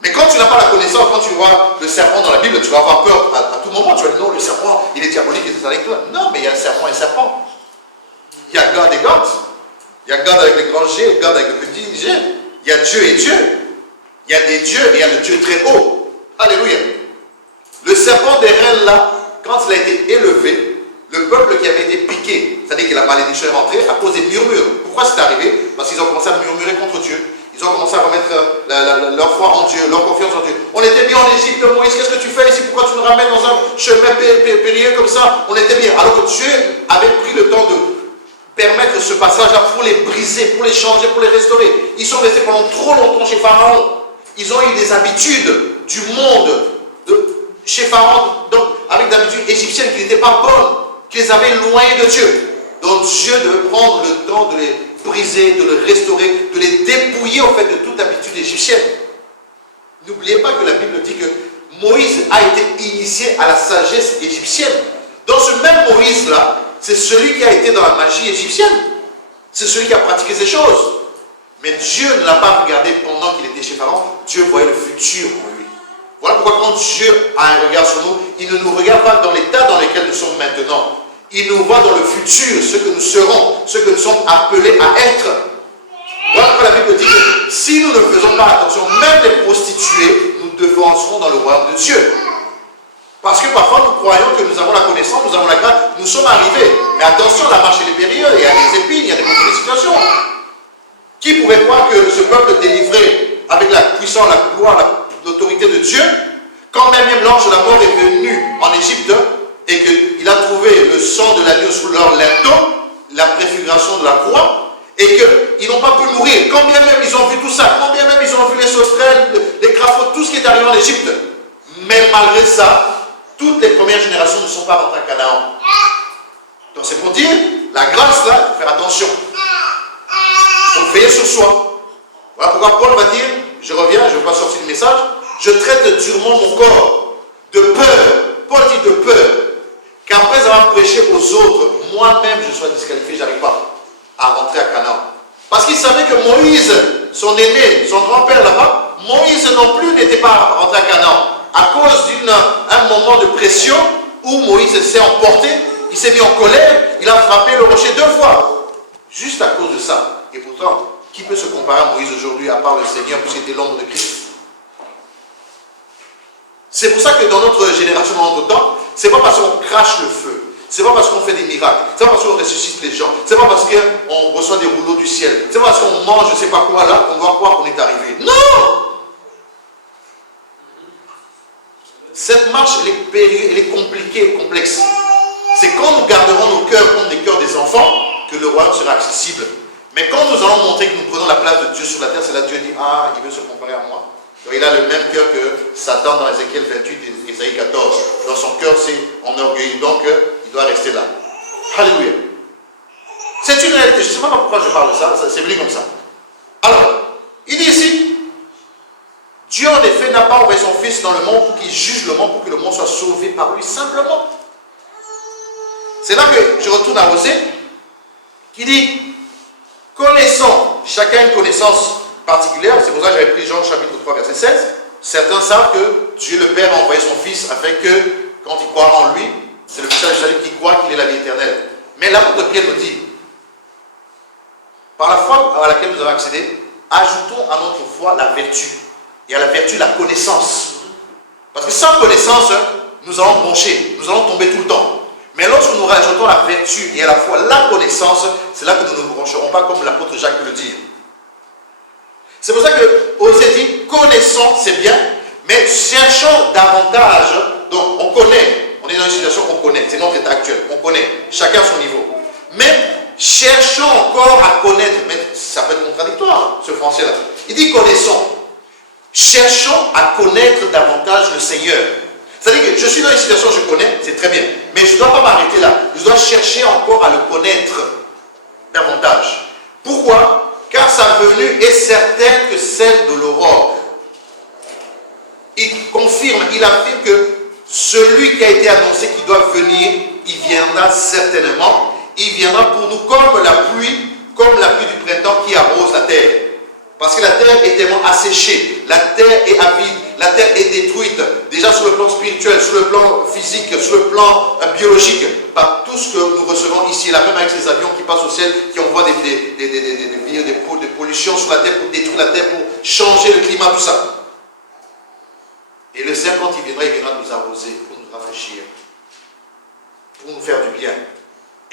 Mais quand tu n'as pas la connaissance, quand tu vois le serpent dans la Bible, tu vas avoir peur à tout moment. Tu vas dire non, le serpent, il est diabolique, il est avec toi. Non, mais il y a un serpent et un serpent. Il y a God et God. Il y a God avec le grand G et God avec le petit G. Il y a Dieu et Dieu. Il y a des dieux et il y a le Dieu très haut. Alléluia. Le serpent des reins là, quand il a été élevé, le peuple qui avait été piqué, c'est-à-dire que la malédiction est rentrée à cause des murmures. Pourquoi c'est arrivé? Parce qu'ils ont commencé à murmurer contre Dieu. Ils ont commencé à remettre leur foi en Dieu, leur confiance en Dieu. On était bien en Égypte, Moïse, qu'est-ce que tu fais ici? Pourquoi tu nous ramènes dans un chemin périlleux comme ça? On était bien. Alors que Dieu avait pris le temps de permettre ce passage-là pour les briser, pour les changer, pour les restaurer. Ils sont restés pendant trop longtemps chez Pharaon. Ils ont eu des habitudes du monde chez Pharaon, donc avec des habitudes égyptiennes qui n'étaient pas bonnes, qui les avaient éloignés de Dieu. Donc Dieu devait prendre le temps de les briser, de les restaurer, de les dépouiller en fait de toute habitude égyptienne. N'oubliez pas que la Bible dit que Moïse a été initié à la sagesse égyptienne. Dans ce même Moïse-là, c'est celui qui a été dans la magie égyptienne. C'est celui qui a pratiqué ces choses. Mais Dieu ne l'a pas regardé pendant qu'il était chez Pharaon. Dieu voyait le futur en lui. Voilà pourquoi quand Dieu a un regard sur nous, il ne nous regarde pas dans l'état dans lequel nous sommes maintenant. Il nous voit dans le futur, ce que nous serons, ce que nous sommes appelés à être. Voilà pourquoi la Bible dit que si nous ne faisons pas attention, même les prostituées, nous devancerons dans le royaume de Dieu. Parce que parfois nous croyons que nous avons la connaissance, nous avons la grâce, nous sommes arrivés. Mais attention, la marche est périlleuse, il y a des épines, il y a des mauvaises situations. Qui pouvait croire que ce peuple délivré avec la puissance, la gloire, l'autorité de Dieu, quand même l'ange de la mort est venu en Égypte et qu'il a trouvé le sang de l'agneau sous leur linteau, la préfiguration de la croix, et qu'ils n'ont pas pu mourir. Quand bien même ils ont vu tout ça, quand bien même ils ont vu les sauterelles, les crapauds, tout ce qui est arrivé en Égypte, mais malgré ça, toutes les premières générations ne sont pas rentrées à Canaan. Donc c'est pour dire, la grâce là, il faut faire attention. Il faut veiller sur soi. Voilà pourquoi Paul va dire, je reviens, je ne veux pas sortir du message, je traite durement mon corps de peur. Paul dit de peur, qu'après avoir prêché aux autres, moi-même je sois disqualifié, je n'arrive pas à rentrer à Canaan. Parce qu'il savait que Moïse, son aîné, son grand-père là-bas, Moïse non plus n'était pas rentré à Canaan. À cause d'un moment de pression où Moïse s'est emporté, il s'est mis en colère, il a frappé le rocher 2 fois. Juste à cause de ça. Et pourtant, qui peut se comparer à Moïse aujourd'hui à part le Seigneur, puisqu'il était l'ombre de Christ? C'est pour ça que dans notre génération, dans notre temps, c'est pas parce qu'on crache le feu, c'est pas parce qu'on fait des miracles, c'est pas parce qu'on ressuscite les gens, c'est pas parce qu'on reçoit des rouleaux du ciel, c'est pas parce qu'on mange je sais pas quoi là qu'on doit croire qu'on est arrivé. Non! Cette marche, elle est compliquée, complexe. C'est quand nous garderons nos cœurs comme des cœurs des enfants que le royaume sera accessible. Mais quand nous allons montrer que nous prenons la place de Dieu sur la terre, c'est là que Dieu dit, ah, il veut se comparer à moi. Donc, il a le même cœur que Satan dans Ézéchiel 28 et Ésaïe 14. Dans son cœur, c'est enorgueilli, donc il doit rester là. Alléluia. C'est une réalité. Je ne sais pas pourquoi je parle de ça, c'est venu comme ça. Alors, il dit ici, Dieu en effet n'a pas envoyé son Fils dans le monde pour qu'il juge le monde, pour que le monde soit sauvé par lui simplement. C'est là que je retourne à Osée, qui dit, connaissons chacun une connaissance particulière, c'est pour ça que j'avais pris Jean chapitre 3 verset 16, certains savent que Dieu le Père a envoyé son Fils afin que, quand ils croient en lui, c'est le message du salut qui croit qu'il est la vie éternelle. Mais l'apôtre Pierre nous dit, par la foi à laquelle nous avons accédé, ajoutons à notre foi la vertu. Et à la vertu, la connaissance. Parce que sans connaissance, nous allons broncher, nous allons tomber tout le temps. Mais lorsque nous rajoutons la vertu et à la fois la connaissance, c'est là que nous ne nous brancherons pas comme l'apôtre Jacques peut le dire. C'est pour ça que Osée dit, connaissons, c'est bien, mais cherchons davantage. Donc on connaît, on est dans une situation qu'on connaît, c'est notre état actuel, on connaît, chacun à son niveau. Mais cherchons encore à connaître, mais ça peut être contradictoire, ce français-là. Il dit connaissons. Cherchons à connaître davantage le Seigneur. C'est-à-dire que je suis dans une situation, je connais, c'est très bien. Mais je ne dois pas m'arrêter là. Je dois chercher encore à le connaître davantage. Pourquoi? Car sa venue est certaine que celle de l'aurore. Il confirme, il affirme que celui qui a été annoncé qui doit venir, il viendra certainement. Il viendra pour nous comme la pluie du printemps qui arrose la terre. Parce que la terre est tellement asséchée, la terre est avide, la terre est détruite, déjà sur le plan spirituel, sur le plan physique, sur le plan biologique, par tout ce que nous recevons ici, là même avec ces avions qui passent au ciel, qui envoient des pollutions sur la terre pour détruire la terre, pour changer le climat, tout ça. Et le Seigneur, quand il viendra nous arroser, pour nous rafraîchir, pour nous faire du bien.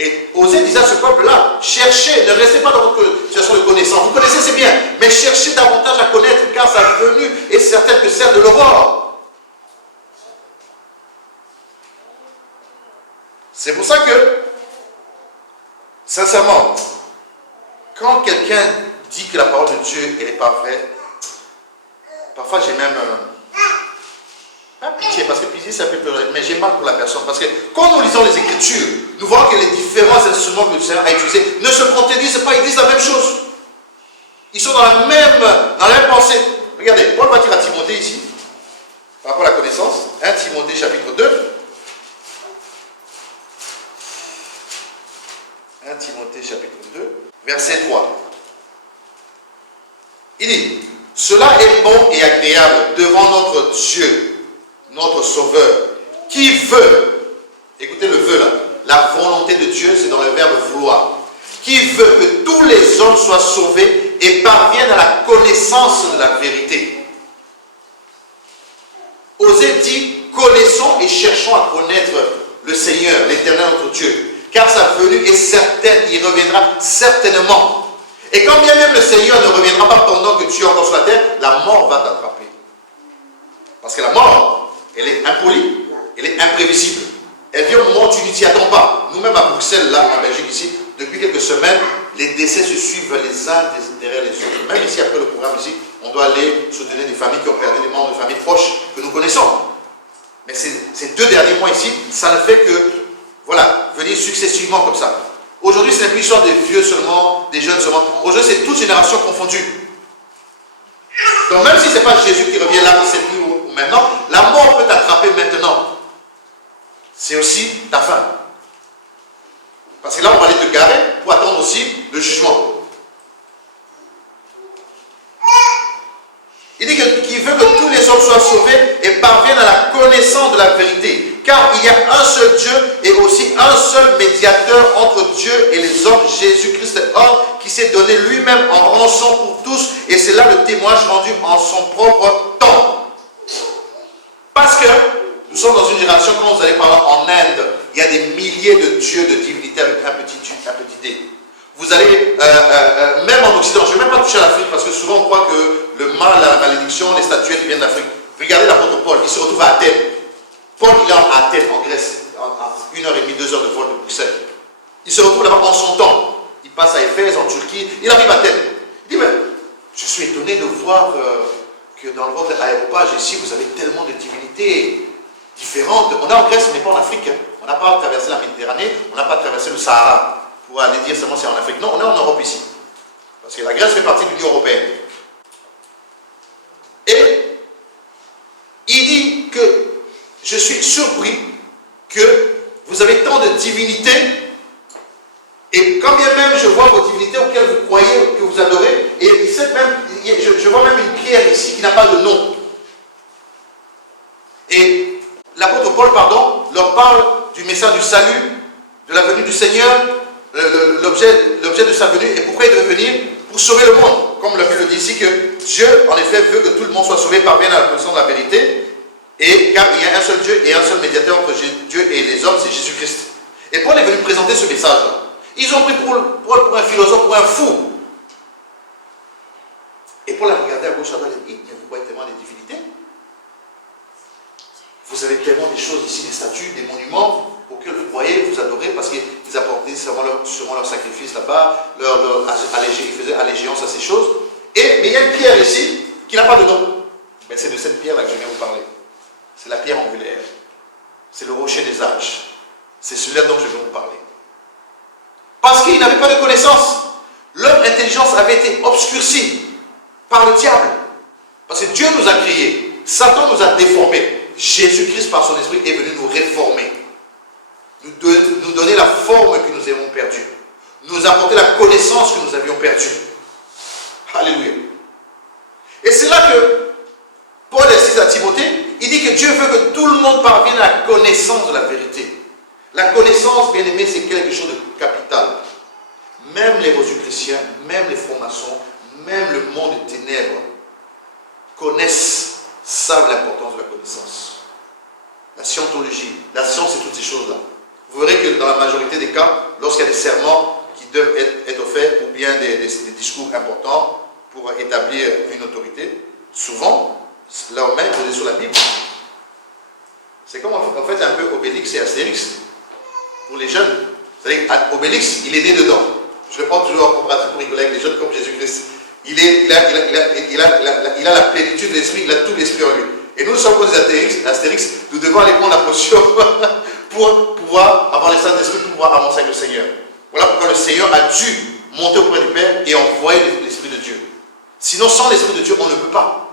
Et Osée disait à ce peuple-là, cherchez, ne restez pas dans votre situation de connaissance. Vous connaissez, c'est bien, mais cherchez davantage à connaître, car sa venue est certaine que celle de l'aurore. C'est pour ça que, sincèrement, quand quelqu'un dit que la parole de Dieu, elle n'est pas vraie, parfois j'ai même... pas pitié, parce que pitié ça peut pleurer, mais j'ai mal pour la personne. Parce que quand nous lisons les Écritures, nous voyons que les différents instruments que le Seigneur a utilisés ne se contredisent pas, ils disent la même chose. Ils sont dans la même pensée. Regardez, Paul va dire à Timothée ici, par rapport à la connaissance, 1 Timothée chapitre 2. 1 Timothée chapitre 2, verset 3. Il dit, cela est bon et agréable devant notre Dieu, notre Sauveur, qui veut, écoutez le vœu là, la volonté de Dieu, c'est dans le verbe vouloir, qui veut que tous les hommes soient sauvés et parviennent à la connaissance de la vérité. Osez dire, connaissons et cherchons à connaître le Seigneur, l'Éternel notre Dieu, car sa venue est certaine, il reviendra certainement. Et quand bien même le Seigneur ne reviendra pas pendant que tu es encore sur la terre, la mort va t'attraper. Parce que la mort, elle est impolie, elle est imprévisible. Elle vient au moment où tu ne t'y attends pas. Nous-mêmes à Bruxelles, là, en Belgique, ici, depuis quelques semaines, les décès se suivent les uns derrière les autres. Même ici, après le programme, ici, on doit aller soutenir des familles qui ont perdu des membres de familles proches que nous connaissons. Mais ces 2 derniers mois ici, ça ne fait que, voilà, venir successivement comme ça. Aujourd'hui, ce n'est plus l'histoire des vieux seulement, des jeunes seulement. Aujourd'hui, c'est toute génération confondue. Donc, même si ce n'est pas Jésus qui revient là, cette nuit ou maintenant, la mort peut t'attraper maintenant. C'est aussi ta fin. Parce que là, on va aller te garer pour attendre aussi le jugement. Il dit qu'il veut que tous les hommes soient sauvés et parviennent à la connaissance de la vérité. Car il y a un seul Dieu et aussi un seul médiateur entre Dieu et les hommes, Jésus-Christ, homme, qui s'est donné lui-même en rançon pour tous. Et c'est là le témoignage rendu en son propre temps. Parce que nous sommes dans une génération, quand vous allez par exemple en Inde, il y a des milliers de dieux, de divinités avec un petit dé. Vous allez, même en Occident, je ne vais même pas toucher à l'Afrique parce que souvent on croit que le mal, la malédiction, les statuettes viennent d'Afrique. Regardez l'apôtre Paul, il se retrouve à Athènes. Paul, il est à Athènes, en Grèce, à 1h30, 2 heures de vol de Bruxelles. Il se retrouve là-bas en son temps. Il passe à Éphèse, en Turquie, il arrive à Athènes. Il dit, mais je suis étonné de voir que dans votre aéropage ici, vous avez tellement de divinités différentes. On est en Grèce, on n'est pas en Afrique. Hein. On n'a pas traversé la Méditerranée, on n'a pas traversé le Sahara pour aller dire seulement c'est en Afrique. Non, on est en Europe ici. Parce que la Grèce fait partie de l'Union européenne. Et il dit que je suis surpris que vous avez tant de divinités et quand bien même je vois vos divinités auxquelles vous croyez, que vous adorez, et même, je vois même une pierre ici qui n'a pas de nom. Et l'apôtre Paul, leur parle du message du salut, de la venue du Seigneur, l'objet de sa venue et pourquoi il devait venir pour sauver le monde. Comme la Bible le dit ici, que Dieu, en effet, veut que tout le monde soit sauvé, parvienne à la connaissance de la vérité. Et car il y a un seul Dieu et un seul médiateur entre Dieu et les hommes, c'est Jésus-Christ. Et Paul est venu présenter ce message-là. Ils ont pris Paul pour un philosophe, pour un fou. Et Paul a regardé à gauche, à droite, et dit, vous voyez tellement des divinités. Vous avez tellement des choses ici, des statues, des monuments auxquels vous croyez, vous adorez, parce qu'ils apportaient sûrement leur sacrifice là-bas, ils faisaient allégeance à ces choses. Mais il y a une pierre ici qui n'a pas de nom. Mais c'est de cette pierre-là que je viens vous parler. C'est la pierre angulaire. C'est le rocher des âges. C'est celui-là dont je vais vous parler. Parce qu'il n'avait pas de connaissance. Leur intelligence avait été obscurcie par le diable. Parce que Dieu nous a créés. Satan nous a déformés. Jésus-Christ, par son esprit, est venu nous réformer. Nous donner la forme que nous avons perdue. Nous apporter la connaissance que nous avions perdue. Alléluia. Et c'est là que Paul insiste à Timothée, il dit que Dieu veut que tout le monde parvienne à la connaissance de la vérité. La connaissance, bien aimé, c'est quelque chose de capital. Même les chrétiens, même les francs-maçons, même le monde des ténèbres connaissent, savent l'importance de la connaissance. La scientologie, la science et toutes ces choses-là. Vous verrez que dans la majorité des cas, lorsqu'il y a des serments qui doivent être faits ou bien des discours importants pour établir une autorité, souvent, leur main est posée sur la Bible. C'est comme en fait un peu Obélix et Astérix pour les jeunes. C'est-à-dire Obélix, il est né dedans. Je le prends toujours en comparatif pour rigoler avec les jeunes comme Jésus-Christ. Il a la plénitude de l'esprit, il a tout l'esprit en lui. Et nous sommes comme les Astérix, nous devons aller prendre la potion pour pouvoir avoir les Saint-Esprit, pour pouvoir avancer avec le Seigneur. Voilà pourquoi le Seigneur a dû monter auprès du Père et envoyer l'Esprit de Dieu. Sinon, sans l'Esprit de Dieu, on ne peut pas.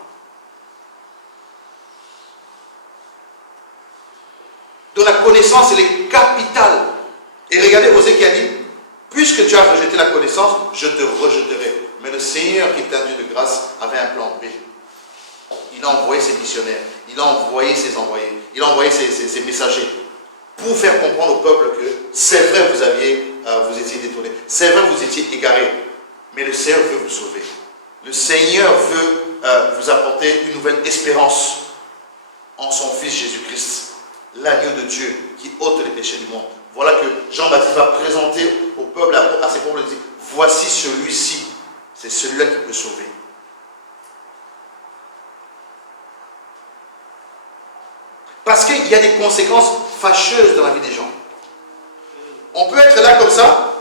Donc la connaissance, elle est capitale. Et regardez Osée qui a dit, puisque tu as rejeté la connaissance, je te rejeterai. Mais le Seigneur, qui est un Dieu de grâce, avait un plan B. Il a envoyé ses missionnaires, il a envoyé ses envoyés, il a envoyé ses messagers pour faire comprendre au peuple que c'est vrai, vous étiez détournés, c'est vrai, vous étiez égarés, mais le Seigneur veut vous sauver. Le Seigneur veut vous apporter une nouvelle espérance en son Fils Jésus-Christ, l'agneau de Dieu qui ôte les péchés du monde. Voilà que Jean-Baptiste va présenter au peuple, à ses peuples, il dit, voici celui-ci, c'est celui-là qui peut sauver. Parce qu'il y a des conséquences fâcheuses dans la vie des gens. On peut être là comme ça,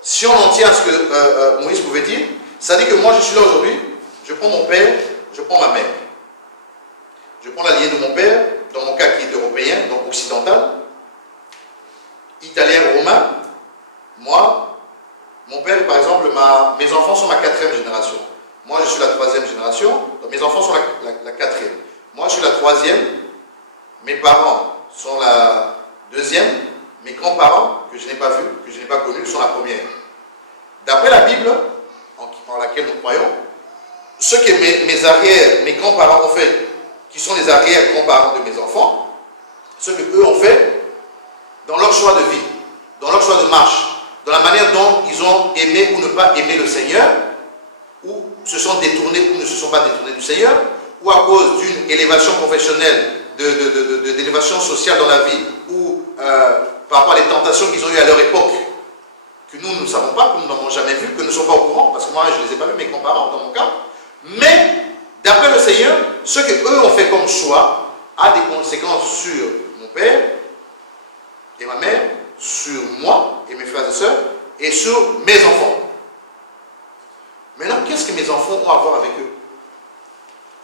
si on en tient à ce que Moïse pouvait dire, ça dit que moi je suis là aujourd'hui, je prends mon père, je prends ma mère. Je prends la lignée de mon père, dans mon cas qui est européen, donc occidental, italien, romain. Moi, mon père, par exemple, mes enfants sont ma 4e génération. Moi, je suis la 3e génération, donc mes enfants sont la 4e. Moi, je suis la 3e, mes parents sont la 2e, mes grands-parents, que je n'ai pas vus, que je n'ai pas connus, sont la 1re. D'après la Bible, en laquelle nous croyons, ce que mes grands-parents ont fait, qui sont les arrière-grands-parents de mes enfants, ce qu'eux ont fait dans leur choix de vie, dans leur choix de marche, dans la manière dont ils ont aimé ou ne pas aimé le Seigneur, ou se sont détournés ou ne se sont pas détournés du Seigneur, ou à cause d'une élévation professionnelle, d'élévation sociale dans la vie, ou par rapport à les tentations qu'ils ont eues à leur époque, que nous ne savons pas, que nous n'avons jamais vues, que nous ne sommes pas au courant, parce que moi je ne les ai pas vus, mes grands-parents dans mon cas, mais d'après le Seigneur, ce qu'eux ont fait comme choix a des conséquences sur mon père et ma mère, sur moi et mes frères et sœurs, et sur mes enfants. Maintenant, qu'est-ce que mes enfants ont à voir avec eux?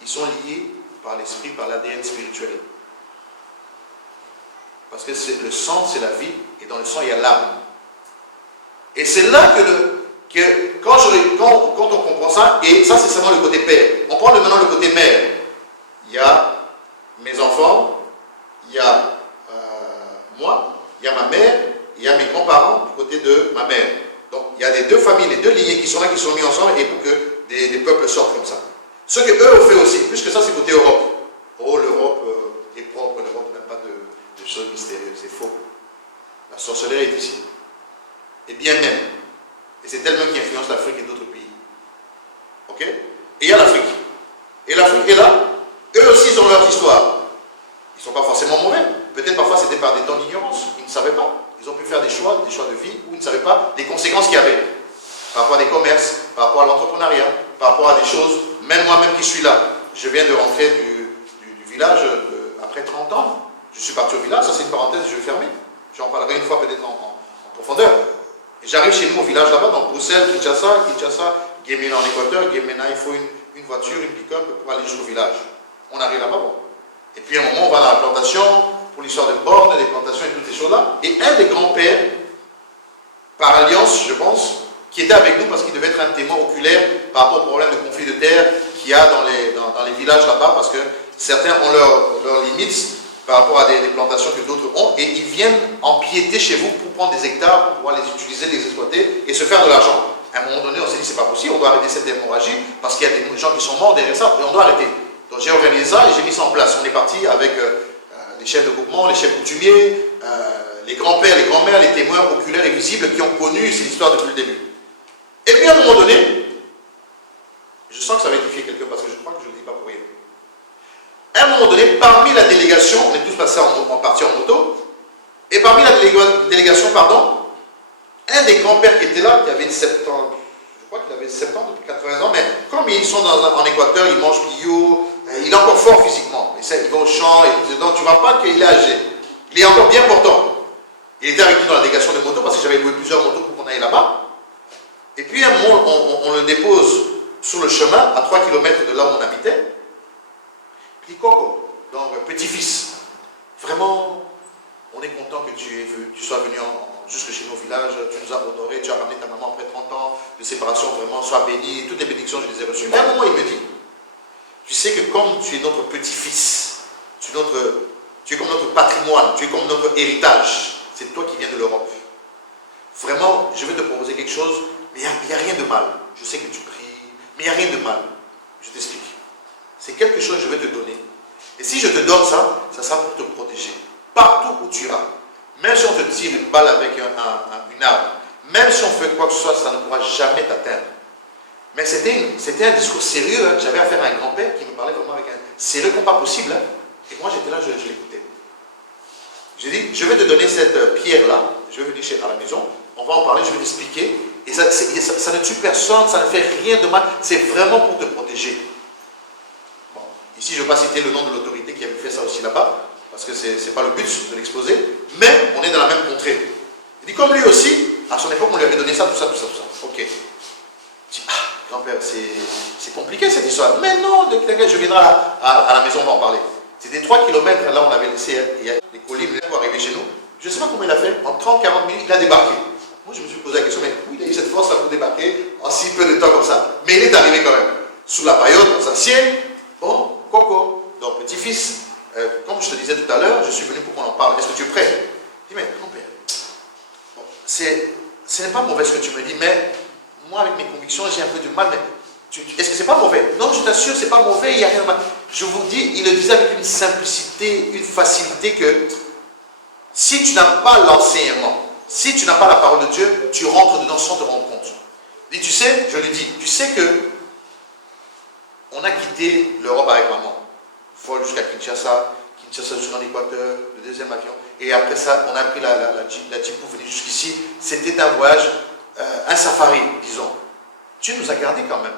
Ils sont liés par l'esprit, par l'ADN spirituel. Parce que le sang, c'est la vie, et dans le sang, il y a l'âme. Et c'est là que quand on comprend ça, et ça c'est seulement le côté père, on prend maintenant le côté mère. Il y a mes enfants, il y a moi, il y a ma mère, il y a mes grands-parents du côté de ma mère. Donc il y a les deux familles, les deux lignées qui sont là, qui sont mis ensemble, et pour que des peuples sortent comme ça. Ce qu'eux ont fait aussi, puisque ça c'est côté Europe. Oh, l'Europe est propre, l'Europe n'a pas de choses mystérieuses, c'est faux. La sorcellerie est ici. Et bien même. Et c'est tellement qui influence l'Afrique et d'autres pays. Ok? Et il y a l'Afrique. Et l'Afrique est là. Eux aussi, ils ont leur histoire. Ils ne sont pas forcément mauvais. Peut-être parfois c'était par des temps d'ignorance. Ils ne savaient pas. Ils ont pu faire des choix de vie, où ils ne savaient pas les conséquences qu'il y avait. Par rapport à des commerces, par rapport à l'entrepreneuriat, par rapport à des choses. Même moi-même qui suis là, je viens de rentrer du village après 30 ans. Je suis parti au village, ça c'est une parenthèse, je vais fermer. J'en parlerai une fois peut-être en profondeur. Et j'arrive chez nous au village là-bas, dans Bruxelles, Kinshasa, Guémena en Équateur. Guémena, il faut une voiture, une pick-up pour aller jusqu'au village. On arrive là-bas, bon. Et puis à un moment, on va dans la plantation, pour l'histoire de bornes, des plantations et toutes ces choses-là. Et un des grands-pères, par alliance, je pense, qui était avec nous parce qu'il devait être un témoin oculaire par rapport au problème de conflit de terre qu'il y a dans les villages là-bas, parce que certains ont leurs limites par rapport à des plantations que d'autres ont, et ils viennent empiéter chez vous pour prendre des hectares, pour pouvoir les utiliser, les exploiter et se faire de l'argent. À un moment donné, on s'est dit c'est pas possible, on doit arrêter cette hémorragie parce qu'il y a des gens qui sont morts derrière ça et on doit arrêter. Donc j'ai organisé ça et j'ai mis ça en place. On est parti avec les chefs de groupement, les chefs coutumiers, les grands-pères, les grands-mères, les témoins oculaires et visibles qui ont connu ces histoires depuis le début. Et puis à un moment donné, je sens que ça va édifier quelqu'un parce que je crois que je ne le dis pas pour rien. À un moment donné, parmi la délégation, on est tous passés en partie en moto, et parmi la délégation, un des grands-pères qui était là, qui avait 70 ans, je crois qu'il avait 70 ans depuis 80 ans, mais comme ils sont en Équateur, ils mangent bio, il est encore fort physiquement, il va au champ, et donc tu ne vois pas qu'il est âgé. Il est encore bien portant. Il était avec nous dans la délégation de moto, parce que j'avais loué plusieurs motos pour qu'on aille là-bas. Et puis à un moment, on le dépose sur le chemin, à 3 km de là où on habitait. Puis Coco, donc petit-fils, vraiment, on est content que tu sois venu jusque chez nous au village, tu nous as honorés, tu as ramené ta maman après 30 ans de séparation, vraiment, sois béni, toutes les bénédictions, je les ai reçues. Mais à un moment, il me dit, tu sais que comme tu es notre petit-fils, tu es comme notre patrimoine, tu es comme notre héritage, c'est toi qui viens de l'Europe. vraiment, je vais te proposer quelque chose, mais il n'y a rien de mal. Je sais que tu pries, mais il n'y a rien de mal. Je t'explique. C'est quelque chose que je vais te donner. Et si je te donne ça, ça sera pour te protéger. Partout où tu iras. Même si on te tire une balle avec une arme, même si on fait quoi que ce soit, ça ne pourra jamais t'atteindre. Mais c'était un discours sérieux. Hein. J'avais affaire à un grand-père qui me parlait vraiment avec un sérieux comme pas possible. Hein. Et moi j'étais là, je l'écoutais. J'ai dit, je vais te donner cette pierre-là, je vais venir à la maison, on va en parler, je vais t'expliquer. Et ça ne tue personne, ça ne fait rien de mal, c'est vraiment pour te protéger. Bon, ici je ne vais pas citer le nom de l'autorité qui avait fait ça aussi là-bas, parce que ce n'est pas le but de l'exposer, mais on est dans la même contrée. Il dit, comme lui aussi, à son époque on lui avait donné ça, tout ça. Ok. Je dis, ah, grand-père, c'est compliqué cette histoire. Mais non, je viendrai à la maison, on va en parler. C'était 3 km, là on l'avait laissé, il y a des colis pour arriver chez nous. Je ne sais pas comment il a fait, en 30-40 minutes, il a débarqué. Moi je me suis posé la question, mais où il a eu cette force là pour débarquer en si peu de temps comme ça? Mais il est arrivé quand même. Sous la paillote, on s'assied. Bon, Coco, donc petit-fils, comme je te disais tout à l'heure, je suis venu pour qu'on en parle. Est-ce que tu es prêt? Je dis, mais grand-père, bon, ce n'est pas mauvais ce que tu me dis, mais moi avec mes convictions, j'ai un peu du mal, mais est-ce que c'est pas mauvais? Non, je t'assure, c'est pas mauvais, il n'y a rien de mal. Je vous dis, il le disait avec une simplicité, une facilité que si tu n'as pas l'enseignement, si tu n'as pas la parole de Dieu, tu rentres dedans sans te rendre compte. Il dit, tu sais, je lui dis, tu sais que on a quitté l'Europe avec maman, folle jusqu'à Kinshasa jusqu'en Équateur, le deuxième avion, et après ça, on a pris la Jeep pour venir jusqu'ici. C'était un voyage, un safari, disons. Dieu nous a gardés quand même.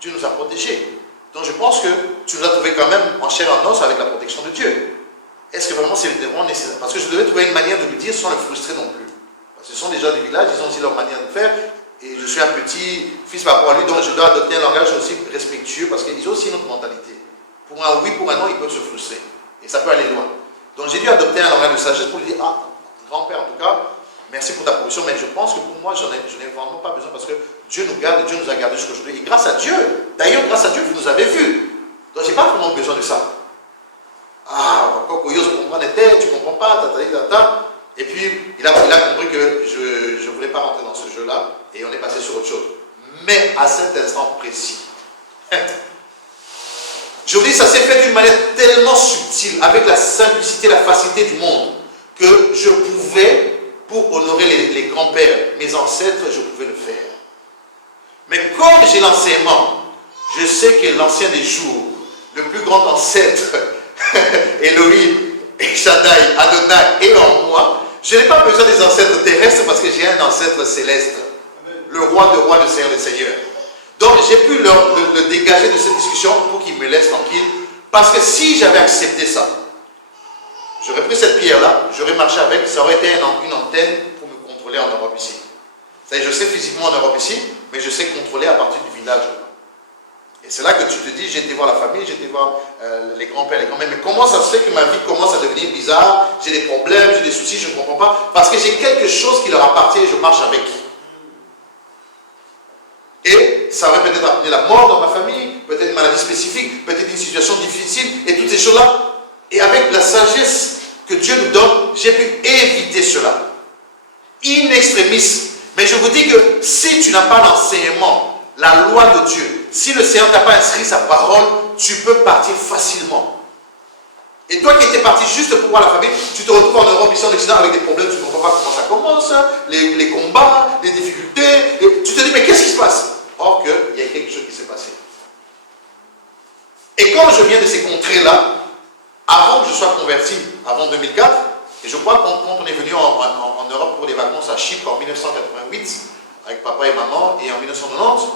Dieu nous a protégés. Donc je pense que tu nous as trouvés quand même en chair et en os avec la protection de Dieu. Est-ce que vraiment c'est vraiment nécessaire? Parce que je devais trouver une manière de lui dire sans le frustrer non plus. Parce que ce sont des gens du village, ils ont aussi leur manière de faire. Et je suis un petit fils par rapport à lui, donc je dois adopter un langage aussi respectueux parce qu'ils ont aussi une autre mentalité. Pour un oui, pour un non, ils peuvent se frustrer. Et ça peut aller loin. Donc j'ai dû adopter un langage de sagesse pour lui dire, ah, grand-père en tout cas, merci pour ta proposition, mais je pense que pour moi, je n'ai vraiment pas besoin parce que Dieu nous garde, Dieu nous a gardés jusqu'aujourd'hui. Et grâce à Dieu, d'ailleurs, grâce à Dieu, vous nous avez vus. Donc, je n'ai pas vraiment besoin de ça. Ah, tu comprends pas, tata. Et puis, il a compris que je ne voulais pas rentrer dans ce jeu-là et on est passé sur autre chose. Mais à cet instant précis, je vous dis, ça s'est fait d'une manière tellement subtile, avec la simplicité, la facilité du monde, que je pouvais, pour honorer les grands-pères, mes ancêtres, je pouvais le faire. Mais comme j'ai l'enseignement, je sais que l'ancien des jours, le plus grand ancêtre, Elohim, Shaddai, Adonai est en moi, je n'ai pas besoin des ancêtres terrestres parce que j'ai un ancêtre céleste, le roi de rois, le Seigneur des seigneurs. Donc j'ai pu le dégager de cette discussion pour qu'il me laisse tranquille, parce que si j'avais accepté ça, j'aurais pris cette pierre-là, j'aurais marché avec, ça aurait été une antenne pour me contrôler en Europe ici. C'est-à-dire, je sais physiquement en Europe ici, mais je sais contrôler à partir du village. Et c'est là que tu te dis, j'ai été voir la famille, j'ai été voir les grands-pères, les grands-mères, mais comment ça se fait que ma vie commence à devenir bizarre, j'ai des problèmes, j'ai des soucis, je ne comprends pas, parce que j'ai quelque chose qui leur appartient et je marche avec. Et ça aurait peut-être amené la mort dans ma famille, peut-être une maladie spécifique, peut-être une situation difficile, et toutes ces choses-là. Et avec la sagesse que Dieu nous donne, j'ai pu éviter cela. In extremis. Mais je vous dis que si tu n'as pas l'enseignement, la loi de Dieu, si le Seigneur ne t'a pas inscrit sa parole, tu peux partir facilement. Et toi qui étais parti juste pour voir la famille, tu te retrouves en Europe, ici en Occident, avec des problèmes, tu ne comprends pas comment ça commence, les combats, les difficultés, et tu te dis, mais qu'est-ce qui se passe? Or qu'il y a quelque chose qui s'est passé. Et quand je viens de ces contrées-là, avant que je sois converti, avant 2004, et je crois que quand on est venu en Europe pour des vacances à Chypre en 1988, avec papa et maman, et en 1990,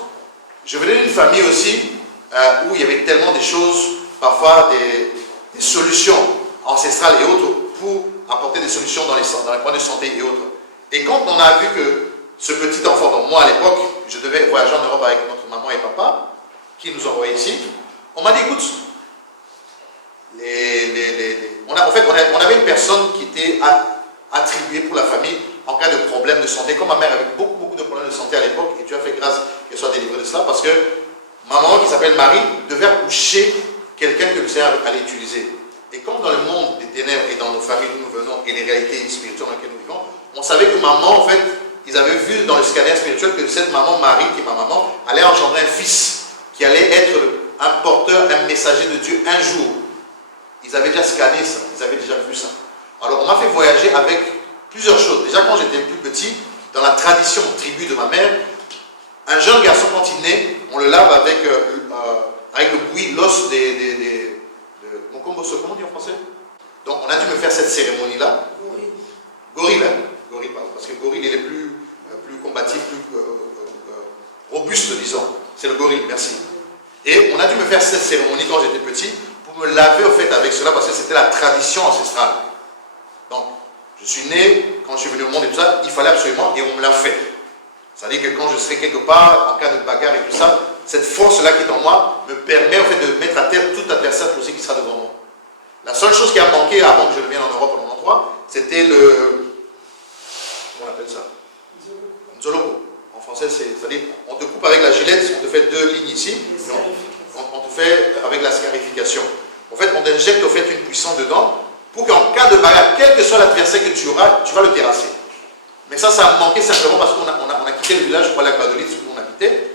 je venais d'une famille aussi où il y avait tellement de choses, parfois des solutions ancestrales et autres, pour apporter des solutions dans les points de santé et autres. Et quand on a vu que ce petit enfant, donc moi à l'époque, je devais voyager en Europe avec notre maman et papa, qui nous envoyaient ici, on m'a dit, écoute, on avait une personne qui était attribuée pour la famille en cas de problème de santé. Comme ma mère avait beaucoup de problèmes de santé à l'époque, et Dieu a fait grâce qu'elle soit délivrée de cela, parce que ma maman, qui s'appelle Marie, devait accoucher quelqu'un que le Seigneur allait utiliser. Et comme dans le monde des ténèbres et dans nos familles d'où nous venons et les réalités spirituelles dans lesquelles nous vivons, on savait que maman, en fait, ils avaient vu dans le scanner spirituel que cette maman, Marie, qui est ma maman, allait engendrer un fils qui allait être un porteur, un messager de Dieu un jour. Ils avaient déjà scanné ça, ils avaient déjà vu ça. Alors on m'a fait voyager avec plusieurs choses. Déjà quand j'étais plus petit, dans la tradition tribu de ma mère, un jeune garçon quand il naît, on le lave avec le bouilli, l'os mon combo, comment on dit en français? Donc on a dû me faire cette cérémonie-là. Gorille, hein? Gorille, pardon, parce que le gorille il est plus combatif, plus robuste, disons. C'est le gorille, merci. Et on a dû me faire cette cérémonie quand j'étais petit pour me laver au fait avec cela parce que c'était la tradition ancestrale. Donc, je suis né, quand je suis venu au monde et tout ça, il fallait absolument, et on me l'a fait. C'est-à-dire que quand je serai quelque part, en cas de bagarre et tout ça, cette force-là qui est en moi me permet en fait de mettre à terre tout adversaire aussi qui sera devant moi. La seule chose qui a manqué avant que je ne vienne en Europe en 93, c'était le... Comment on appelle ça? Nzologo. En français, c'est-à-dire, on te coupe avec la gilette, on te fait 2 lignes ici, on te fait avec la scarification. En fait, on t'injecte au fait une puissance dedans, pour qu'en cas de bagarre, quel que soit l'adversaire que tu auras, tu vas le terrasser. Mais ça a manqué simplement parce qu'on a quitté le village pour aller à Guadeloupe, où on habitait,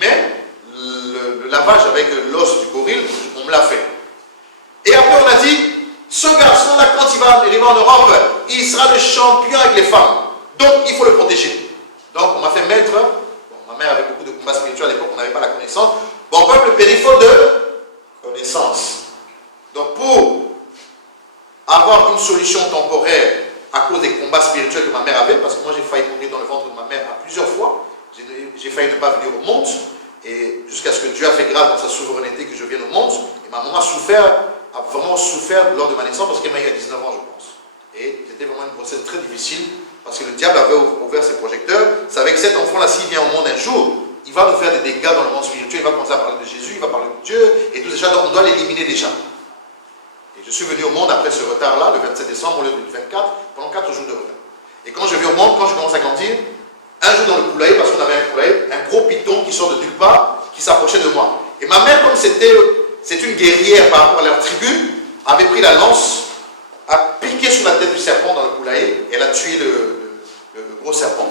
mais le lavage avec l'os du gorille, on me l'a fait. Et après, on a dit, ce garçon-là, quand il va arriver en Europe, il sera le champion avec les femmes. Donc, il faut le protéger. Donc, on m'a fait mettre, ma mère avait beaucoup de combats spirituels à l'époque, on n'avait pas la connaissance. Bon, peuple périphérique de connaissance. Donc, pour avoir une solution temporaire à cause des combats spirituels que ma mère avait, parce que moi j'ai failli mourir dans le ventre de ma mère à plusieurs fois, j'ai failli ne pas venir au monde, et jusqu'à ce que Dieu a fait grâce dans sa souveraineté que je vienne au monde, et ma maman a vraiment souffert lors de ma naissance, parce qu'elle m'a eu à 19 ans je pense. Et c'était vraiment une grossesse très difficile, parce que le diable avait ouvert ses projecteurs, savait que cet enfant-là, s'il vient au monde un jour, il va nous faire des dégâts dans le monde spirituel, il va commencer à parler de Jésus, il va parler de Dieu, et tout ça, donc on doit l'éliminer déjà. Et je suis venu au monde après ce retard-là, le 27 décembre au lieu du 24, pendant 4 jours de retard. Et quand je viens au monde, quand je commence à grandir, un jour dans le poulailler, parce qu'on avait un poulailler, un gros python qui sort de nulle part, qui s'approchait de moi. Et ma mère, comme c'est une guerrière par rapport à leur tribu, avait pris la lance, a piqué sur la tête du serpent dans le poulailler, et elle a tué le gros serpent.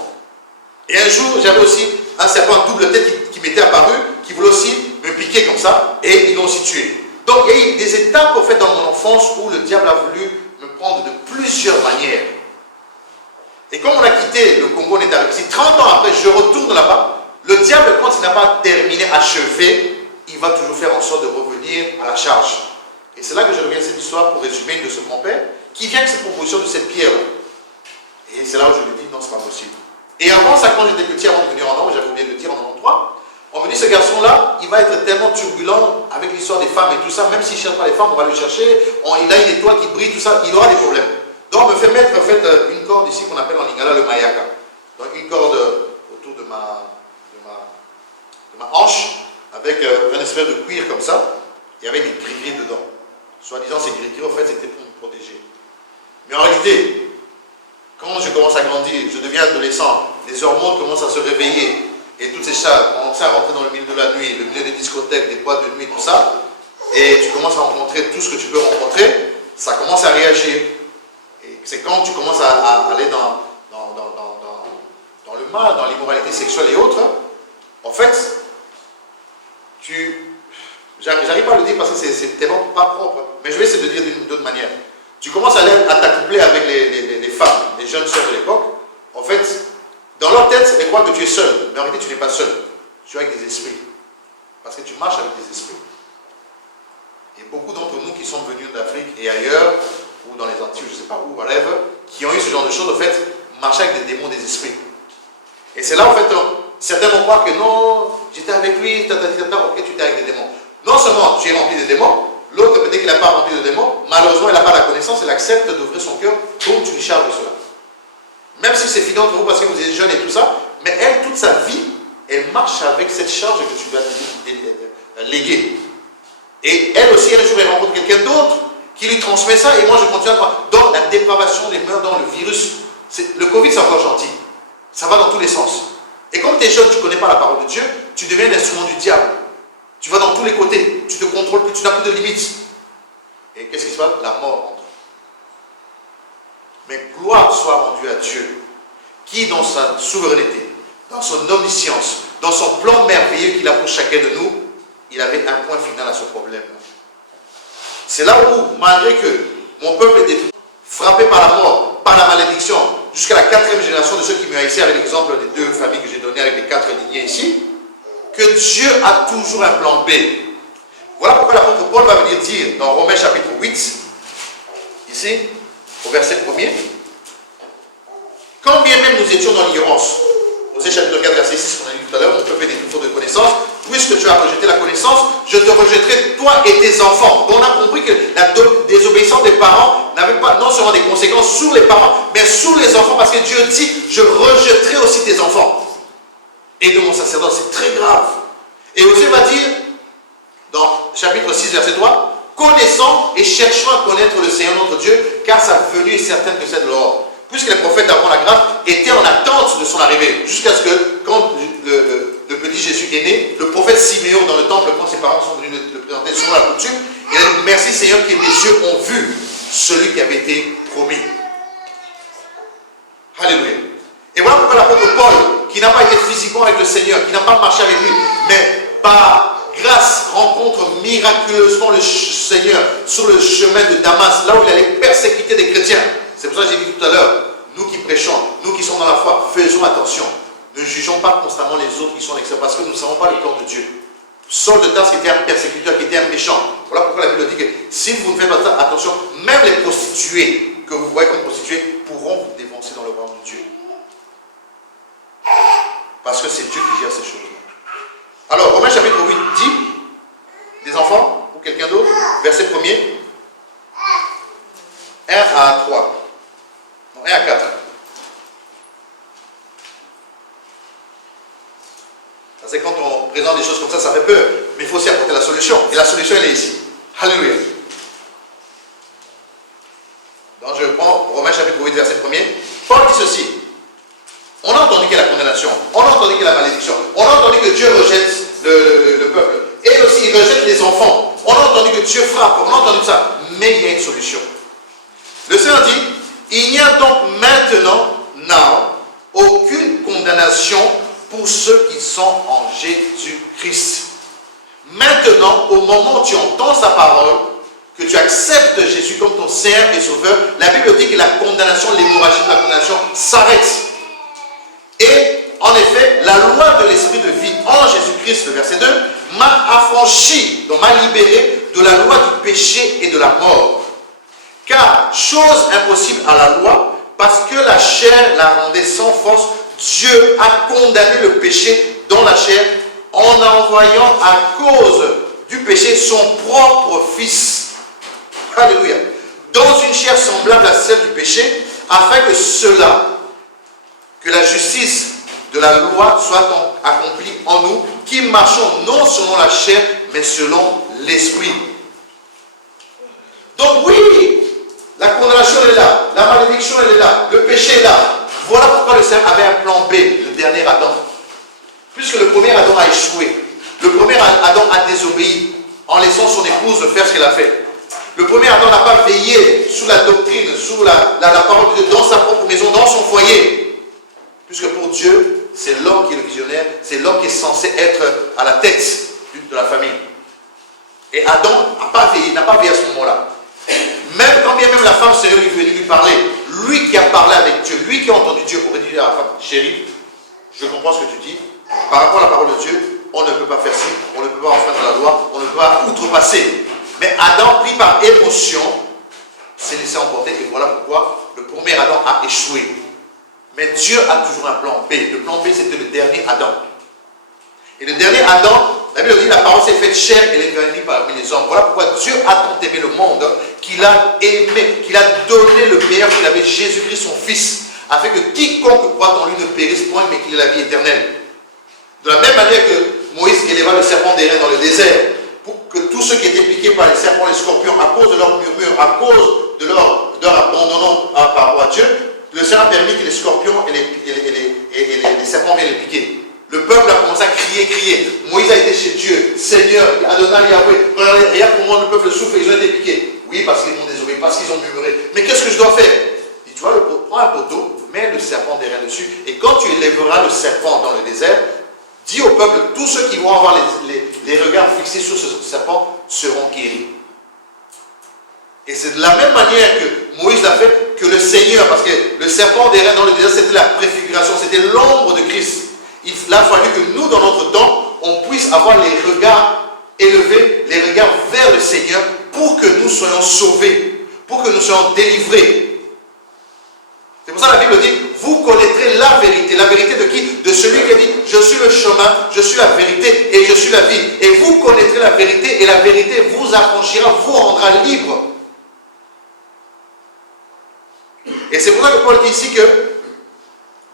Et un jour, j'avais aussi un serpent à double tête qui m'était apparu, qui voulait aussi me piquer comme ça, et ils l'ont aussi tué. Donc il y a eu des étapes au fait dans mon enfance où le diable a voulu me prendre de plusieurs manières. Et comme on a quitté le Congo, on est arrivé ici, 30 ans après, je retourne là-bas, le diable, quand il n'a pas terminé, achevé, il va toujours faire en sorte de revenir à la charge. Et c'est là que je reviens à cette histoire pour résumer de ce grand-père, qui vient avec cette proposition de cette pierre-là. Et c'est là où je lui dis, non, c'est pas possible. Et avant ça, quand j'étais petit, avant de venir en Europe, j'avais oublié de dire en 93, on me dit, ce garçon-là, il va être tellement turbulent avec l'histoire des femmes et tout ça, même s'il ne cherche pas les femmes, on va le chercher, il a une étoile qui brille, tout ça, il aura des problèmes. Donc on me fait mettre en fait une corde ici qu'on appelle en lingala le mayaka. Donc une corde autour de ma hanche, avec un espèce de cuir comme ça, et avec des gris-gris dedans. Soi-disant, ces gris-gris, en fait, c'était pour me protéger. Mais en réalité, quand je commence à grandir, je deviens adolescent, les hormones commencent à se réveiller, et toutes ces choses commencent à rentrer dans le milieu de la nuit, le milieu des discothèques, des boîtes de nuit, tout ça, et tu commences à rencontrer tout ce que tu peux rencontrer, ça commence à réagir. Et c'est quand tu commences à aller dans le mal, dans l'immoralité sexuelle et autres, en fait, j'arrive pas à le dire parce que c'est tellement pas propre, mais je vais essayer de dire d'une autre manière. Tu commences à t'accoupler avec les femmes, les jeunes sœurs de l'époque, en fait, dans leur tête, elles croient que tu es seul, mais en réalité, tu n'es pas seul. Tu es avec des esprits. Parce que tu marches avec des esprits. Et beaucoup d'entre nous qui sont venus d'Afrique et ailleurs, ou dans les Antilles, je ne sais pas où, whatever, qui ont eu ce genre de choses, en fait, marchaient avec des démons des esprits. Et c'est là, en fait, certains vont croire que non, j'étais avec lui, ok, tu étais avec des démons. Non seulement tu es rempli de démons, l'autre, peut-être qu'il n'a pas rempli de démons, malheureusement, il n'a pas la connaissance, il accepte d'ouvrir son cœur, donc tu lui charges de cela. Même si c'est fini entre vous parce que vous êtes jeune et tout ça, mais elle, toute sa vie, elle marche avec cette charge que tu lui as léguée. Et elle aussi, un jour, elle rencontre quelqu'un d'autre qui lui transmet ça, et moi, je continue à croire. Dans la dépravation des mœurs, dans le virus, le Covid, c'est encore gentil. Ça va dans tous les sens. Et comme tu es jeune, tu ne connais pas la parole de Dieu, tu deviens un instrument du diable. Tu vas dans tous les côtés, tu ne te contrôles plus, tu n'as plus de limites. Et qu'est-ce qui se passe? La mort entre. Mais gloire soit rendue à Dieu. qui dans sa souveraineté, dans son omniscience, dans son plan merveilleux qu'il a pour chacun de nous, il avait un point final à ce problème. C'est là où, malgré que mon peuple est détruit, frappé par la mort, par la malédiction, jusqu'à la 4e génération de ceux qui m'ont ici, avec l'exemple des 2 familles que j'ai données avec les 4 lignées ici, que Dieu a toujours un plan B. Voilà pourquoi l'apôtre Paul va venir dire dans Romains chapitre 8, ici, au verset 1er, quand bien même nous étions dans l'ignorance, Osée chapitre 4, verset 6, qu'on a lu tout à l'heure, mon peuple est détruit de connaissance, puisque tu as rejeté la connaissance, je te rejetterai toi et tes enfants. Donc on a compris que la désobéissance des parents n'avait pas non seulement des conséquences sur les parents, mais sur les enfants, parce que Dieu dit, je rejetterai aussi tes enfants. Et de mon sacerdoce, c'est très grave. Et Osée va dire, dans chapitre 6, verset 3, connaissons et cherchons à connaître le Seigneur notre Dieu, car sa venue est certaine que c'est de l'or. Puisque les prophètes d'avant la grâce étaient en attente de son arrivée, jusqu'à ce que, quand le petit Jésus est né, le prophète Siméon dans le temple, quand ses parents sont venus le présenter selon la coutume, il a dit, merci Seigneur que mes yeux ont vu celui qui avait été promis. Alléluia. Et voilà pourquoi l'apôtre Paul, qui n'a pas été physiquement avec le Seigneur, qui n'a pas marché avec lui, mais par grâce rencontre miraculeusement le Seigneur sur le chemin de Damas, là où il allait persécuter des chrétiens. C'est pour ça que j'ai dit tout à l'heure, nous qui prêchons, nous qui sommes dans la foi, faisons attention. Ne jugeons pas constamment les autres qui sont l'extérieur, parce que nous ne savons pas le plan de Dieu. Saul de Tarse qui était un persécuteur, qui était un méchant. Voilà pourquoi la Bible dit que si vous ne faites pas ça, attention, même les prostituées que vous voyez comme prostituées pourront vous dévancer dans le royaume de Dieu. Parce que c'est Dieu qui gère ces choses-là. Alors, Romains chapitre 8 dit, des enfants, ou quelqu'un d'autre, verset 1er, 1 à 3. Non, 1 à 4. C'est quand on présente des choses comme ça fait peur. Mais il faut aussi apporter la solution. Et la solution, elle est ici. Alléluia. Donc je prends Romains chapitre 8, verset 1er. Paul dit ceci. On a entendu qu'il y a la condamnation. On a entendu qu'il y a la malédiction. On a entendu que Dieu rejette le peuple. Et aussi, il rejette les enfants. On a entendu que Dieu frappe. On a entendu ça. Mais il y a une solution. Le Seigneur dit, il n'y a donc maintenant, aucune condamnation pour ceux qui sont en Jésus-Christ. Maintenant, au moment où tu entends sa parole, que tu acceptes Jésus comme ton Seigneur et Sauveur, la Bible dit que la condamnation, l'hémorragie de la condamnation s'arrête. Et en effet, la loi de l'esprit de vie en Jésus-Christ, le verset 2, m'a affranchi, donc m'a libéré de la loi du péché et de la mort. Car, chose impossible à la loi, parce que la chair la rendait sans force, Dieu a condamné le péché dans la chair en envoyant à cause du péché son propre Fils. Alléluia. Dans une chair semblable à celle du péché, afin que cela, que la justice de la loi soit accomplie en nous, qui marchons non selon la chair, mais selon l'esprit. Donc oui, la condamnation elle est là, la malédiction elle est là, le péché est là. Voilà pourquoi le Seigneur avait un plan B, le dernier Adam. Puisque le premier Adam a échoué. Le premier Adam a désobéi en laissant son épouse faire ce qu'elle a fait. Le premier Adam n'a pas veillé sous la doctrine, sous la parole de Dieu, dans sa propre maison, dans son foyer. Puisque pour Dieu, c'est l'homme qui est le visionnaire, c'est l'homme qui est censé être à la tête de la famille. Et Adam n'a pas veillé à ce moment-là. Même quand bien même la femme Seigneur lui venait lui parler, lui qui a parlé avec Dieu, lui qui a entendu Dieu, aurait dit à la femme, chérie, je comprends ce que tu dis, par rapport à la parole de Dieu, on ne peut pas faire ci, on ne peut pas enfreindre la loi, on ne peut pas outrepasser. Mais Adam, pris par émotion, s'est laissé emporter, et voilà pourquoi le premier Adam a échoué. Mais Dieu a toujours un plan B. Le plan B, c'était le dernier Adam. Et le dernier Adam, la Bible dit, la parole s'est faite chair et elle est venue parmi les hommes. Voilà pourquoi Dieu a tant aimé le monde, qu'il a aimé, qu'il a donné le meilleur, qu'il avait Jésus-Christ, son Fils, afin que quiconque croit en lui ne périsse point, mais qu'il ait la vie éternelle. De la même manière que Moïse éleva le serpent d'airain dans le désert, pour que tous ceux qui étaient piqués par les serpents, les scorpions, à cause de leur murmure, à cause de leur abandonnant par rapport à Dieu, le Seigneur a permis que les scorpions et les serpents viennent les piquer. Le peuple a commencé à crier. Moïse a été chez Dieu. Seigneur, Adonai, Yahweh, regarde comment le peuple souffre, ils ont été piqués. Oui, parce qu'ils m'ont désobéi, parce qu'ils ont murmuré. Mais qu'est-ce que je dois faire? Il dit, tu vois, prends un poteau, mets le serpent derrière dessus. Jésus, et quand tu élèveras le serpent dans le désert, dis au peuple, tous ceux qui vont avoir les regards fixés sur ce serpent seront guéris. Et c'est de la même manière que Moïse l'a fait, que le Seigneur, parce que le serpent derrière dans le désert, c'était la préfiguration, c'était l'ombre de Christ. Il a fallu que nous, dans notre temps, on puisse avoir les regards élevés, les regards vers le Seigneur, pour que nous soyons sauvés, pour que nous soyons délivrés. C'est pour ça que la Bible dit, vous connaîtrez la vérité. La vérité de qui? De celui qui dit, je suis le chemin, je suis la vérité et je suis la vie. Et vous connaîtrez la vérité et la vérité vous affranchira, vous rendra libre. Et c'est pour ça que Paul dit ici que,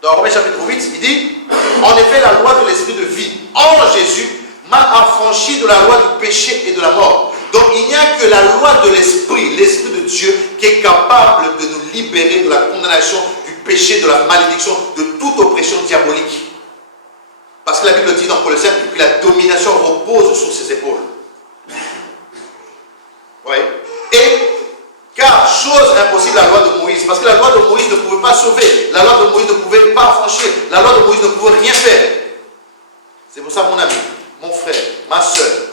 dans Romains chapitre 8, il dit, en effet, la loi de l'esprit de vie en Jésus m'a affranchi de la loi du péché et de la mort. Donc il n'y a que la loi de l'esprit, l'esprit de Dieu, qui est capable de nous libérer de la condamnation, du péché, de la malédiction, de toute oppression diabolique. Parce que la Bible dit dans Colossiens que la domination repose sur ses épaules. Oui. Et car chose impossible à la loi de Moïse, parce que la loi de Moïse ne pouvait pas sauver, la loi de Moïse ne pouvait pas affranchir, la loi de Moïse ne pouvait rien faire. C'est pour ça, mon ami, mon frère, ma soeur,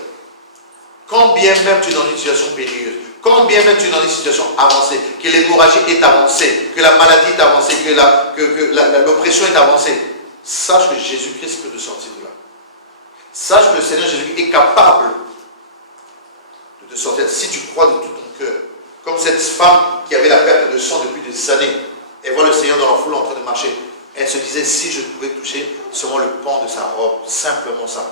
quand bien même tu es dans une situation périlleuse, quand bien même tu es dans une situation avancée, que l'hémorragie est avancée, que la maladie est avancée, que l'oppression est avancée, sache que Jésus-Christ peut te sortir de là. Sache que le Seigneur Jésus est capable de te sortir si tu crois de tout ton cœur. Comme cette femme qui avait la perte de sang depuis des années, elle voit le Seigneur dans la foule en train de marcher. Elle se disait, si je pouvais toucher seulement le pan de sa robe, simplement ça.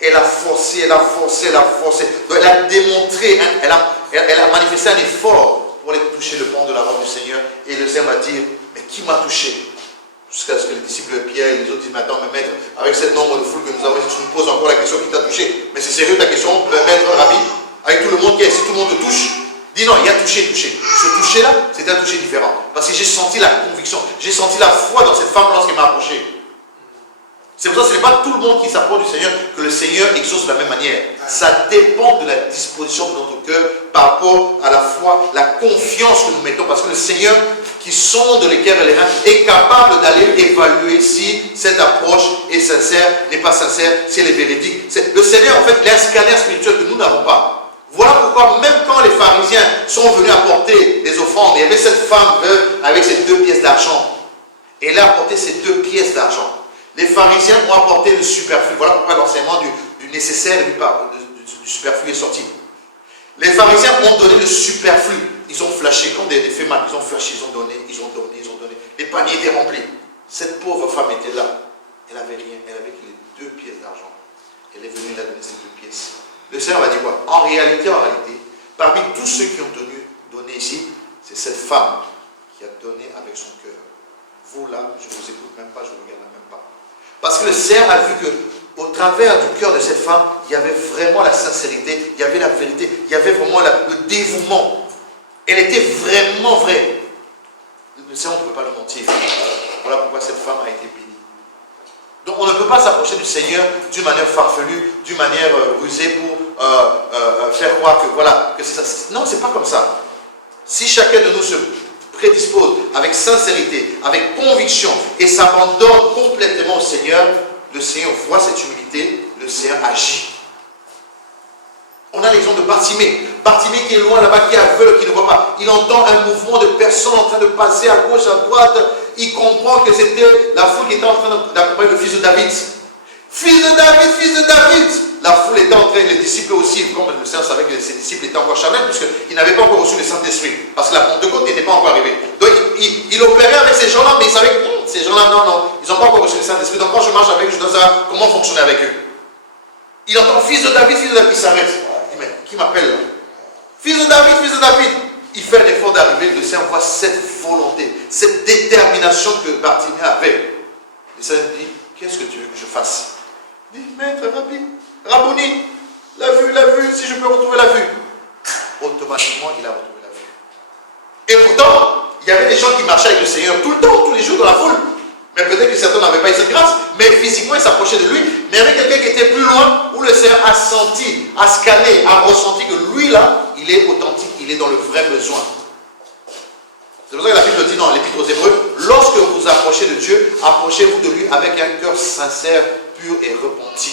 Elle a forcé, elle a forcé, elle a forcé. Donc elle a démontré, elle a manifesté un effort pour aller toucher le pan de la robe du Seigneur. Et le Seigneur va dire, mais qui m'a touché? Jusqu'à ce que les disciples Pierre et les autres disent, mais attends, mais maître, avec ce nombre de foule que nous avons, tu nous poses encore la question qui t'a touché. Mais c'est sérieux ta question, maître Rabbi? Avec tout le monde qui est ici, tout le monde te touche? Dis non, il y a touché. Ce toucher-là, c'est un toucher différent. Parce que j'ai senti la conviction, j'ai senti la foi dans cette femme lorsqu'elle m'a approché. C'est pour ça que ce n'est pas tout le monde qui s'approche du Seigneur que le Seigneur exauce de la même manière. Ça dépend de la disposition de notre cœur par rapport à la foi, la confiance que nous mettons. Parce que le Seigneur, qui sonde les cœurs et les reins, est capable d'aller évaluer si cette approche est sincère, n'est pas sincère, si elle est véridique. Le Seigneur, en fait, il a un scanner spirituel que nous n'avons pas. Voilà pourquoi même quand les pharisiens sont venus apporter des offrandes, il y avait cette femme veuve avec ses 2 pièces d'argent. Et elle a apporté ces 2 pièces d'argent. Les pharisiens ont apporté le superflu. Voilà pourquoi l'enseignement du nécessaire et du superflu est sorti. Les pharisiens ont donné le superflu. Ils ont flashé comme des faits mal. Ils ont flashé, ils ont donné. Les paniers étaient remplis. Cette pauvre femme était là. Elle n'avait rien. Elle avait que les 2 pièces d'argent. Elle est venue, elle a donné ces 2 pièces. Le Seigneur va dire quoi? En réalité, parmi tous ceux qui ont donné ici, c'est cette femme qui a donné avec son cœur. Vous là, je ne vous écoute même pas, je ne vous regarde même pas. Parce que le Seigneur a vu qu'au travers du cœur de cette femme, il y avait vraiment la sincérité, il y avait la vérité, il y avait vraiment le dévouement. Elle était vraiment vraie. Le Seigneur, on ne peut pas le mentir. Voilà pourquoi cette femme a été bénie. Donc on ne peut pas s'approcher du Seigneur d'une manière farfelue, d'une manière rusée pour faire croire que voilà, que c'est ça. Non, c'est pas comme ça. Si chacun de nous se prédispose avec sincérité, avec conviction et s'abandonne complètement au Seigneur, le Seigneur voit cette humilité, le Seigneur agit. On a l'exemple de Bartimée. Bartimée qui est loin là-bas, qui est aveugle, qui ne voit pas. Il entend un mouvement de personnes en train de passer à gauche, à droite. Il comprend que c'était la foule qui était en train d'accompagner le fils de David. Fils de David, fils de David! La foule était en train, les disciples aussi, comme le Seigneur savait que ses disciples étaient encore charnels, puisqu'ils n'avaient pas encore reçu le Saint-Esprit. Parce que la Pentecôte n'était pas encore arrivée. Donc il opérait avec ces gens-là, mais il savait que ces gens-là, non, ils n'ont pas encore reçu le Saint-Esprit. Donc quand je marche avec eux, je dois savoir comment fonctionner avec eux. Il entend fils de David, il s'arrête. Il dit, mais qui m'appelle là? Fils de David, fils de David. Il fait un effort d'arriver, le Seigneur voit cette volonté, cette détermination que Bartimée avait. Le Seigneur dit, qu'est-ce que tu veux que je fasse? Il dit, maître, Rabbi, Rabboni, la vue, si je peux retrouver la vue. Automatiquement, il a retrouvé la vue. Et pourtant, il y avait des gens qui marchaient avec le Seigneur tout le temps, tous les jours dans la foule. Mais peut-être que certains n'avaient pas eu cette grâce, mais physiquement, ils s'approchaient de lui. Mais il y avait quelqu'un qui était plus loin, où le Seigneur a senti, a scanné, a ressenti que lui, là, il est authentique, il est dans le vrai besoin. C'est pour ça que la Bible dit dans l'Épître aux Hébreux, lorsque vous vous approchez de Dieu, approchez-vous de lui avec un cœur sincère, pur et repenti.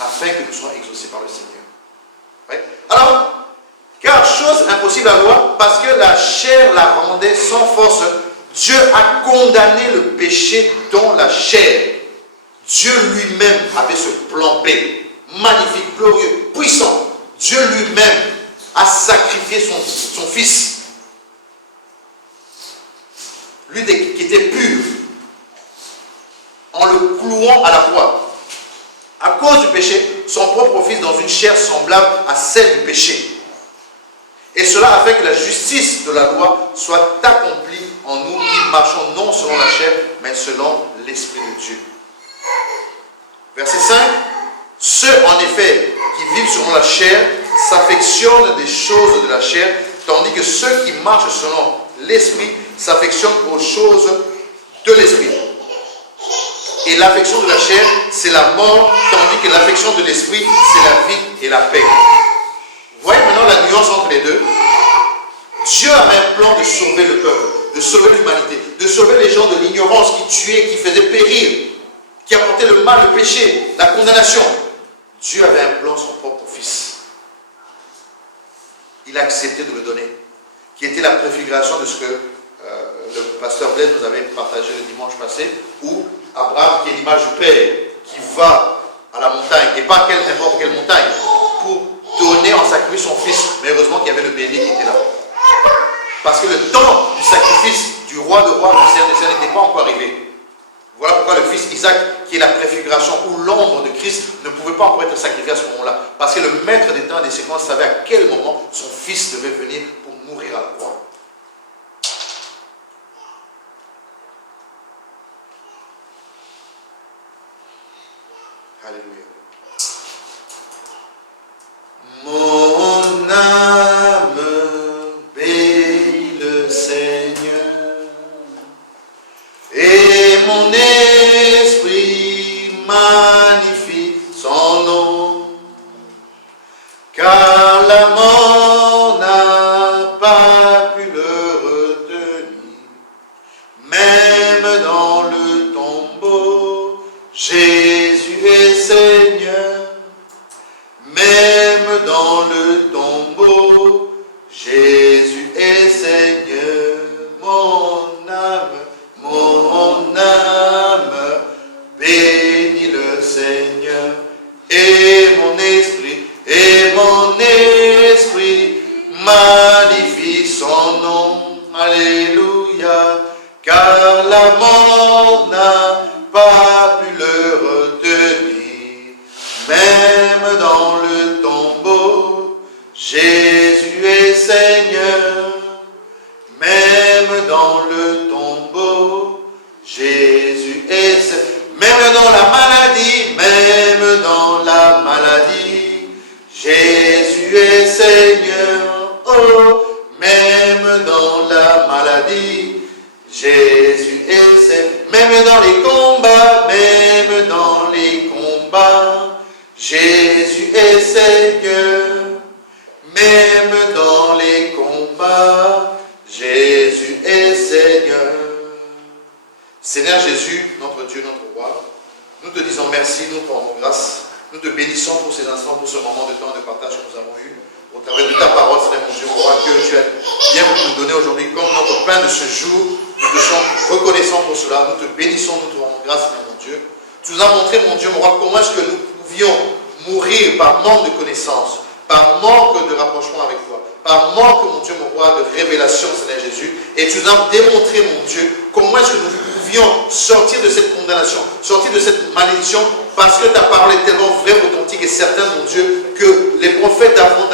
Afin que nous soyons exaucés par le Seigneur. Ouais. Alors, car chose impossible à la loi, parce que la chair la rendait sans force, Dieu a condamné le péché dans la chair. Dieu lui-même avait ce plan B, magnifique, glorieux, puissant. Dieu lui-même a sacrifié son fils. Lui qui était pur, en le clouant à la croix. À cause du péché, son propre fils dans une chair semblable à celle du péché. Et cela a fait que la justice de la loi soit accomplie en nous qui marchons non selon la chair, mais selon l'Esprit de Dieu. Verset 5. Ceux en effet qui vivent selon la chair s'affectionnent des choses de la chair, tandis que ceux qui marchent selon l'Esprit s'affectionnent aux choses de l'Esprit. Et l'affection de la chair, c'est la mort, tandis que l'affection de l'Esprit, c'est la vie et la paix. Vous voyez maintenant la nuance entre les deux. Dieu avait un plan de sauver le peuple, de sauver l'humanité, de sauver les gens de l'ignorance qui tuaient, qui faisaient périr, qui apportaient le mal, le péché, la condamnation. Dieu avait un plan, son propre fils. Il a accepté de le donner, qui était la préfiguration de ce que le pasteur Blaise nous avait partagé le dimanche passé, où Abraham, qui est l'image du Père, qui va à la montagne, et pas n'importe quelle montagne, pour donner en sacrifice son fils. Mais heureusement qu'il y avait le bélier qui était là. Parce que le temps du sacrifice du roi de rois, du Seigneur des Seigneurs n'était pas encore arrivé. Voilà pourquoi le fils Isaac, qui est la préfiguration ou l'ombre de Christ, ne pouvait pas encore être sacrifié à ce moment-là. Parce que le maître des temps et des séquences savait à quel moment son fils devait venir pour mourir à la croix. Alléluia. Mon âme bénit le Seigneur et mon esprit magnifie son nom, car la mort n'a pas pu le retenir, même dans le tombeau, Jésus est Seigneur, même dans le tombeau, Jésus est Seigneur. Mon âme bénit le Seigneur, et mon esprit magnifie son nom. Alléluia, car la mort n'a pas pu le retenir, même dans le tombeau, Jésus est Seigneur, même dans le tombeau, Jésus est Seigneur, même dans la maladie, Jésus est Seigneur, oh, même dans la maladie, Jésus est Seigneur, même dans les combats, Jésus est Seigneur, même dans les combats, Jésus est Seigneur. Seigneur Jésus, notre Dieu, notre roi, nous te disons merci, nous te rendons grâce, nous te bénissons pour ces instants, pour ce moment de temps de partage que nous avons eu, au travers de ta parole, Seigneur mon Dieu, mon roi, que tu as bien voulu nous donner aujourd'hui comme notre pain de ce jour. Nous te sommes reconnaissants pour cela, nous te bénissons, nous te rendons grâce, Seigneur mon Dieu. Tu nous as montré, mon Dieu, mon roi, comment est-ce que nous pouvions mourir par manque de connaissances, par manque de rapprochement avec toi, par manque, mon Dieu, mon roi, de révélation, Seigneur Jésus. Et tu nous as démontré, mon Dieu, comment est-ce que nous pouvions sortir de cette condamnation, sortir de cette malédiction, parce que ta parole est tellement vraie, authentique et certaine, mon Dieu, que les prophètes d'avant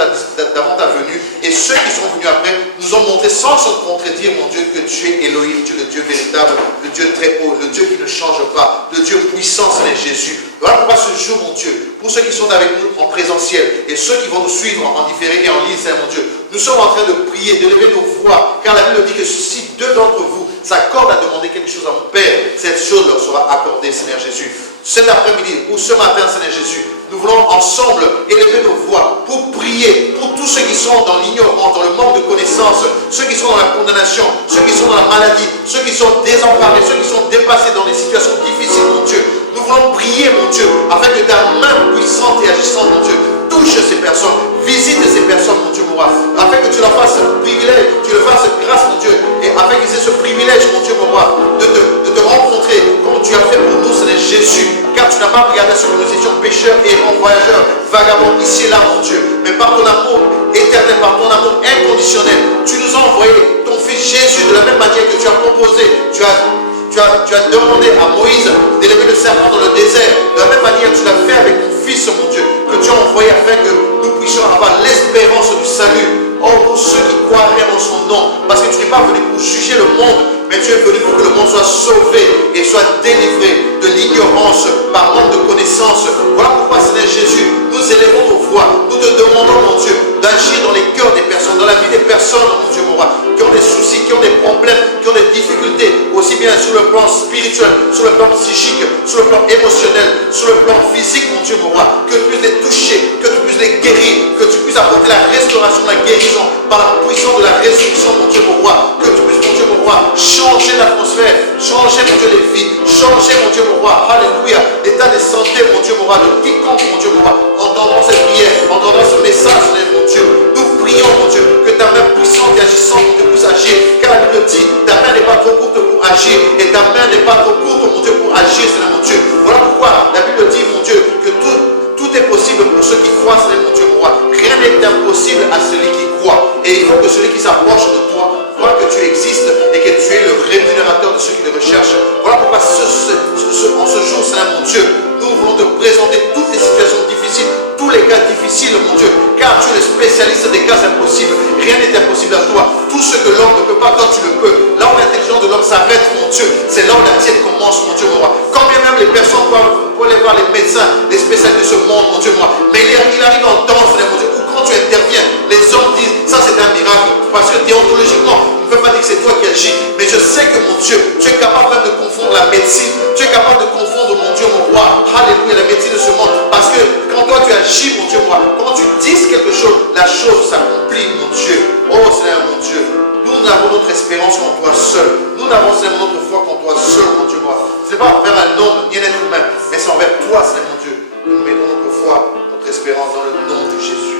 ta venue et ceux qui sont venus après nous ont montré sans se contredire, mon Dieu, que tu es Elohim, tu es le Dieu véritable, le Dieu très haut, le Dieu qui ne change pas, le Dieu puissant, Seigneur Jésus. Voilà pourquoi ce jour, mon Dieu, pour ceux qui sont avec nous en présentiel et ceux qui vont nous suivre en différé et en ligne, Seigneur mon Dieu, nous sommes en train de prier, d'élever nos voix, car la Bible dit que si deux d'entre vous s'accordent à demander quelque chose à mon Père, cette chose leur sera accordée, Seigneur Jésus. Cet après-midi ou ce matin, Seigneur Jésus, nous voulons ensemble élever nos voix pour prier pour tous ceux qui sont dans l'ignorance, dans le manque de connaissances, ceux qui sont dans la condamnation, ceux qui sont dans la maladie, ceux qui sont désemparés, ceux qui sont dépassés dans des situations difficiles, mon Dieu. Nous voulons prier, mon Dieu, afin que ta main puissante et agissante, mon Dieu, touche ces personnes, visite ces personnes, mon Dieu, mon roi, afin que tu leur fasses privilège, tu leur fasses grâce, mon Dieu, et afin qu'ils aient ce privilège, mon Dieu, mon roi, de te rencontrer comme tu as fait pour nous, Seigneur Jésus, car tu n'as pas regardé sur que nous étions pécheurs, errants, voyageurs, vagabonds, ici et là, mon Dieu, mais par ton amour éternel, par ton amour inconditionnel, tu nous as envoyé ton Fils Jésus de la même manière que tu as proposé, tu as demandé à Moïse d'élever le serpent dans le désert. De la même manière, tu l'as fait avec ton Fils, mon Dieu, que tu as envoyé afin que nous puissions avoir l'espérance du salut. Oh, pour ceux qui croiraient en son nom. Parce que tu n'es pas venu pour juger le monde, mais tu es venu pour que le monde soit sauvé et soit délivré de l'ignorance par manque de connaissances. Voilà pourquoi, Seigneur Jésus, nous élevons nos voix. Nous te demandons, mon Dieu, d'agir dans les cœurs des personnes, dans la vie des personnes, mon Dieu, mon roi, qui ont des soucis, qui ont des problèmes, qui ont des difficultés, aussi bien sur le plan spirituel, sur le plan psychique, sur le plan émotionnel, sur le plan physique, mon Dieu, mon roi, que tu puisses les toucher, que tu puisses les guérir, que tu puisses apporter la restauration, la guérison par la puissance de la résurrection, mon Dieu, mon roi, que tu puisses, mon Dieu, mon roi, changer l'atmosphère, changer, mon Dieu, les vies, changer, mon Dieu, mon roi, alléluia, l'état de santé, mon Dieu, mon roi, de quiconque, mon Dieu, mon roi, entendant cette prière, entendant ce message, mon Dieu, nous prions, mon Dieu, que ta main puissante et agissante, mon Dieu, puisse agir, car la Bible dit, ta main n'est pas trop courte pour agir, et ta main n'est pas trop courte, mon Dieu, pour agir, Seigneur, mon Dieu. Voilà pourquoi la Bible dit, mon Dieu, que tout est possible pour ceux qui croient, Seigneur, mon Dieu, mon roi. Rien n'est impossible à celui qui croit. Et il faut que celui qui s'approche de toi voit que tu existes et que tu es le rémunérateur de ceux qui le recherchent. Voilà pourquoi en ce jour, Seigneur, mon Dieu, nous voulons te présenter toutes les situations difficiles, tous les cas difficiles, mon Dieu, car tu es le spécialiste des cas impossibles. Rien n'est impossible à toi. Tout ce que l'homme ne peut pas, toi tu le peux. Là où l'intelligence de l'homme s'arrête, mon Dieu, c'est là où la tienne commence, mon Dieu, mon roi. Quand bien même les personnes pour aller voir les médecins, les spécialistes de ce monde, mon Dieu, moi, mais il arrive un temps, mon Dieu, où quand tu interviens, les hommes disent, ça c'est un miracle, parce que déontologiquement, on ne peut pas dire que c'est toi qui agis, mais je sais que, mon Dieu, tu es capable même de confondre la médecine, tu es capable de confondre, mon Dieu, mon roi, alléluia, la médecine de ce monde, parce que quand toi tu agis, mon Dieu, moi, quand tu dis quelque chose, la chose s'accomplit, mon Dieu. Oh Seigneur, mon Dieu, nous avons notre espérance en toi seul, nous n'avons seulement notre foi qu'en toi seul, mon Dieu, moi. Ce n'est pas envers un homme ni un être humain, mais c'est envers toi, Seigneur, mon Dieu. Nous mettons notre foi, notre espérance dans le nom de Jésus.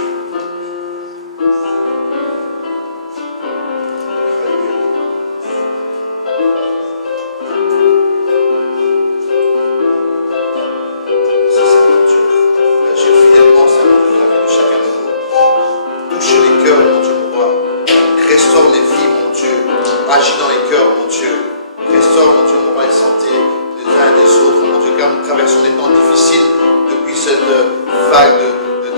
Agis dans les cœurs, mon Dieu. Restaure, mon Dieu, mon roi, et santé des uns et des autres, mon Dieu, car nous traversons des temps difficiles depuis cette vague de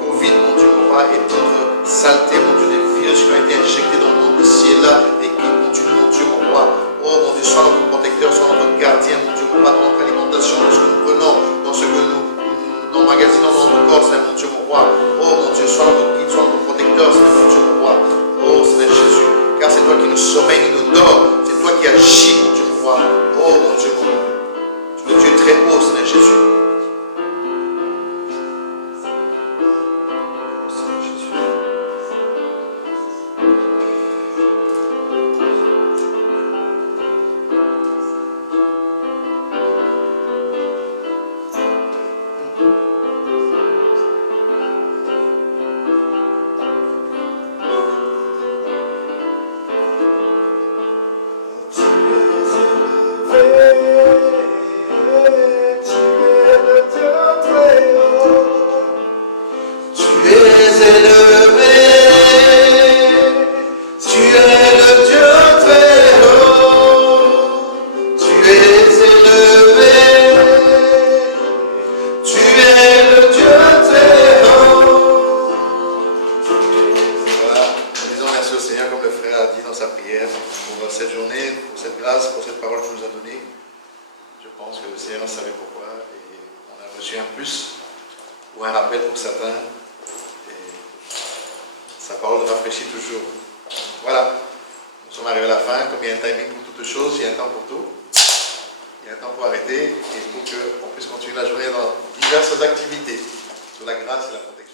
Covid, mon Dieu, mon roi, et d'autres saletés, mon Dieu, des virus qui ont été injectés dans le monde ici et là, et qui continuent, mon Dieu, mon roi. Oh, mon Dieu, sois notre protecteur, sois notre gardien, mon Dieu, mon roi, dans notre alimentation, dans ce que nous prenons, dans ce que nous emmagasinons dans notre corps, c'est mon Dieu, mon roi. Oh, mon Dieu, sois notre guide, sois notre protecteur, c'est mon Dieu, mon roi. Oh, Seigneur Jésus. Car c'est toi qui nous sommeilles, nous dors. C'est toi qui agis, mon Dieu, mon roi. Oh, mon Dieu, mon roi. Tu es Dieu très haut, Seigneur Jésus. Oh, Seigneur Jésus. Il y a un temps pour arrêter et pour qu'on puisse continuer la journée dans diverses activités. Sous la grâce et la protection.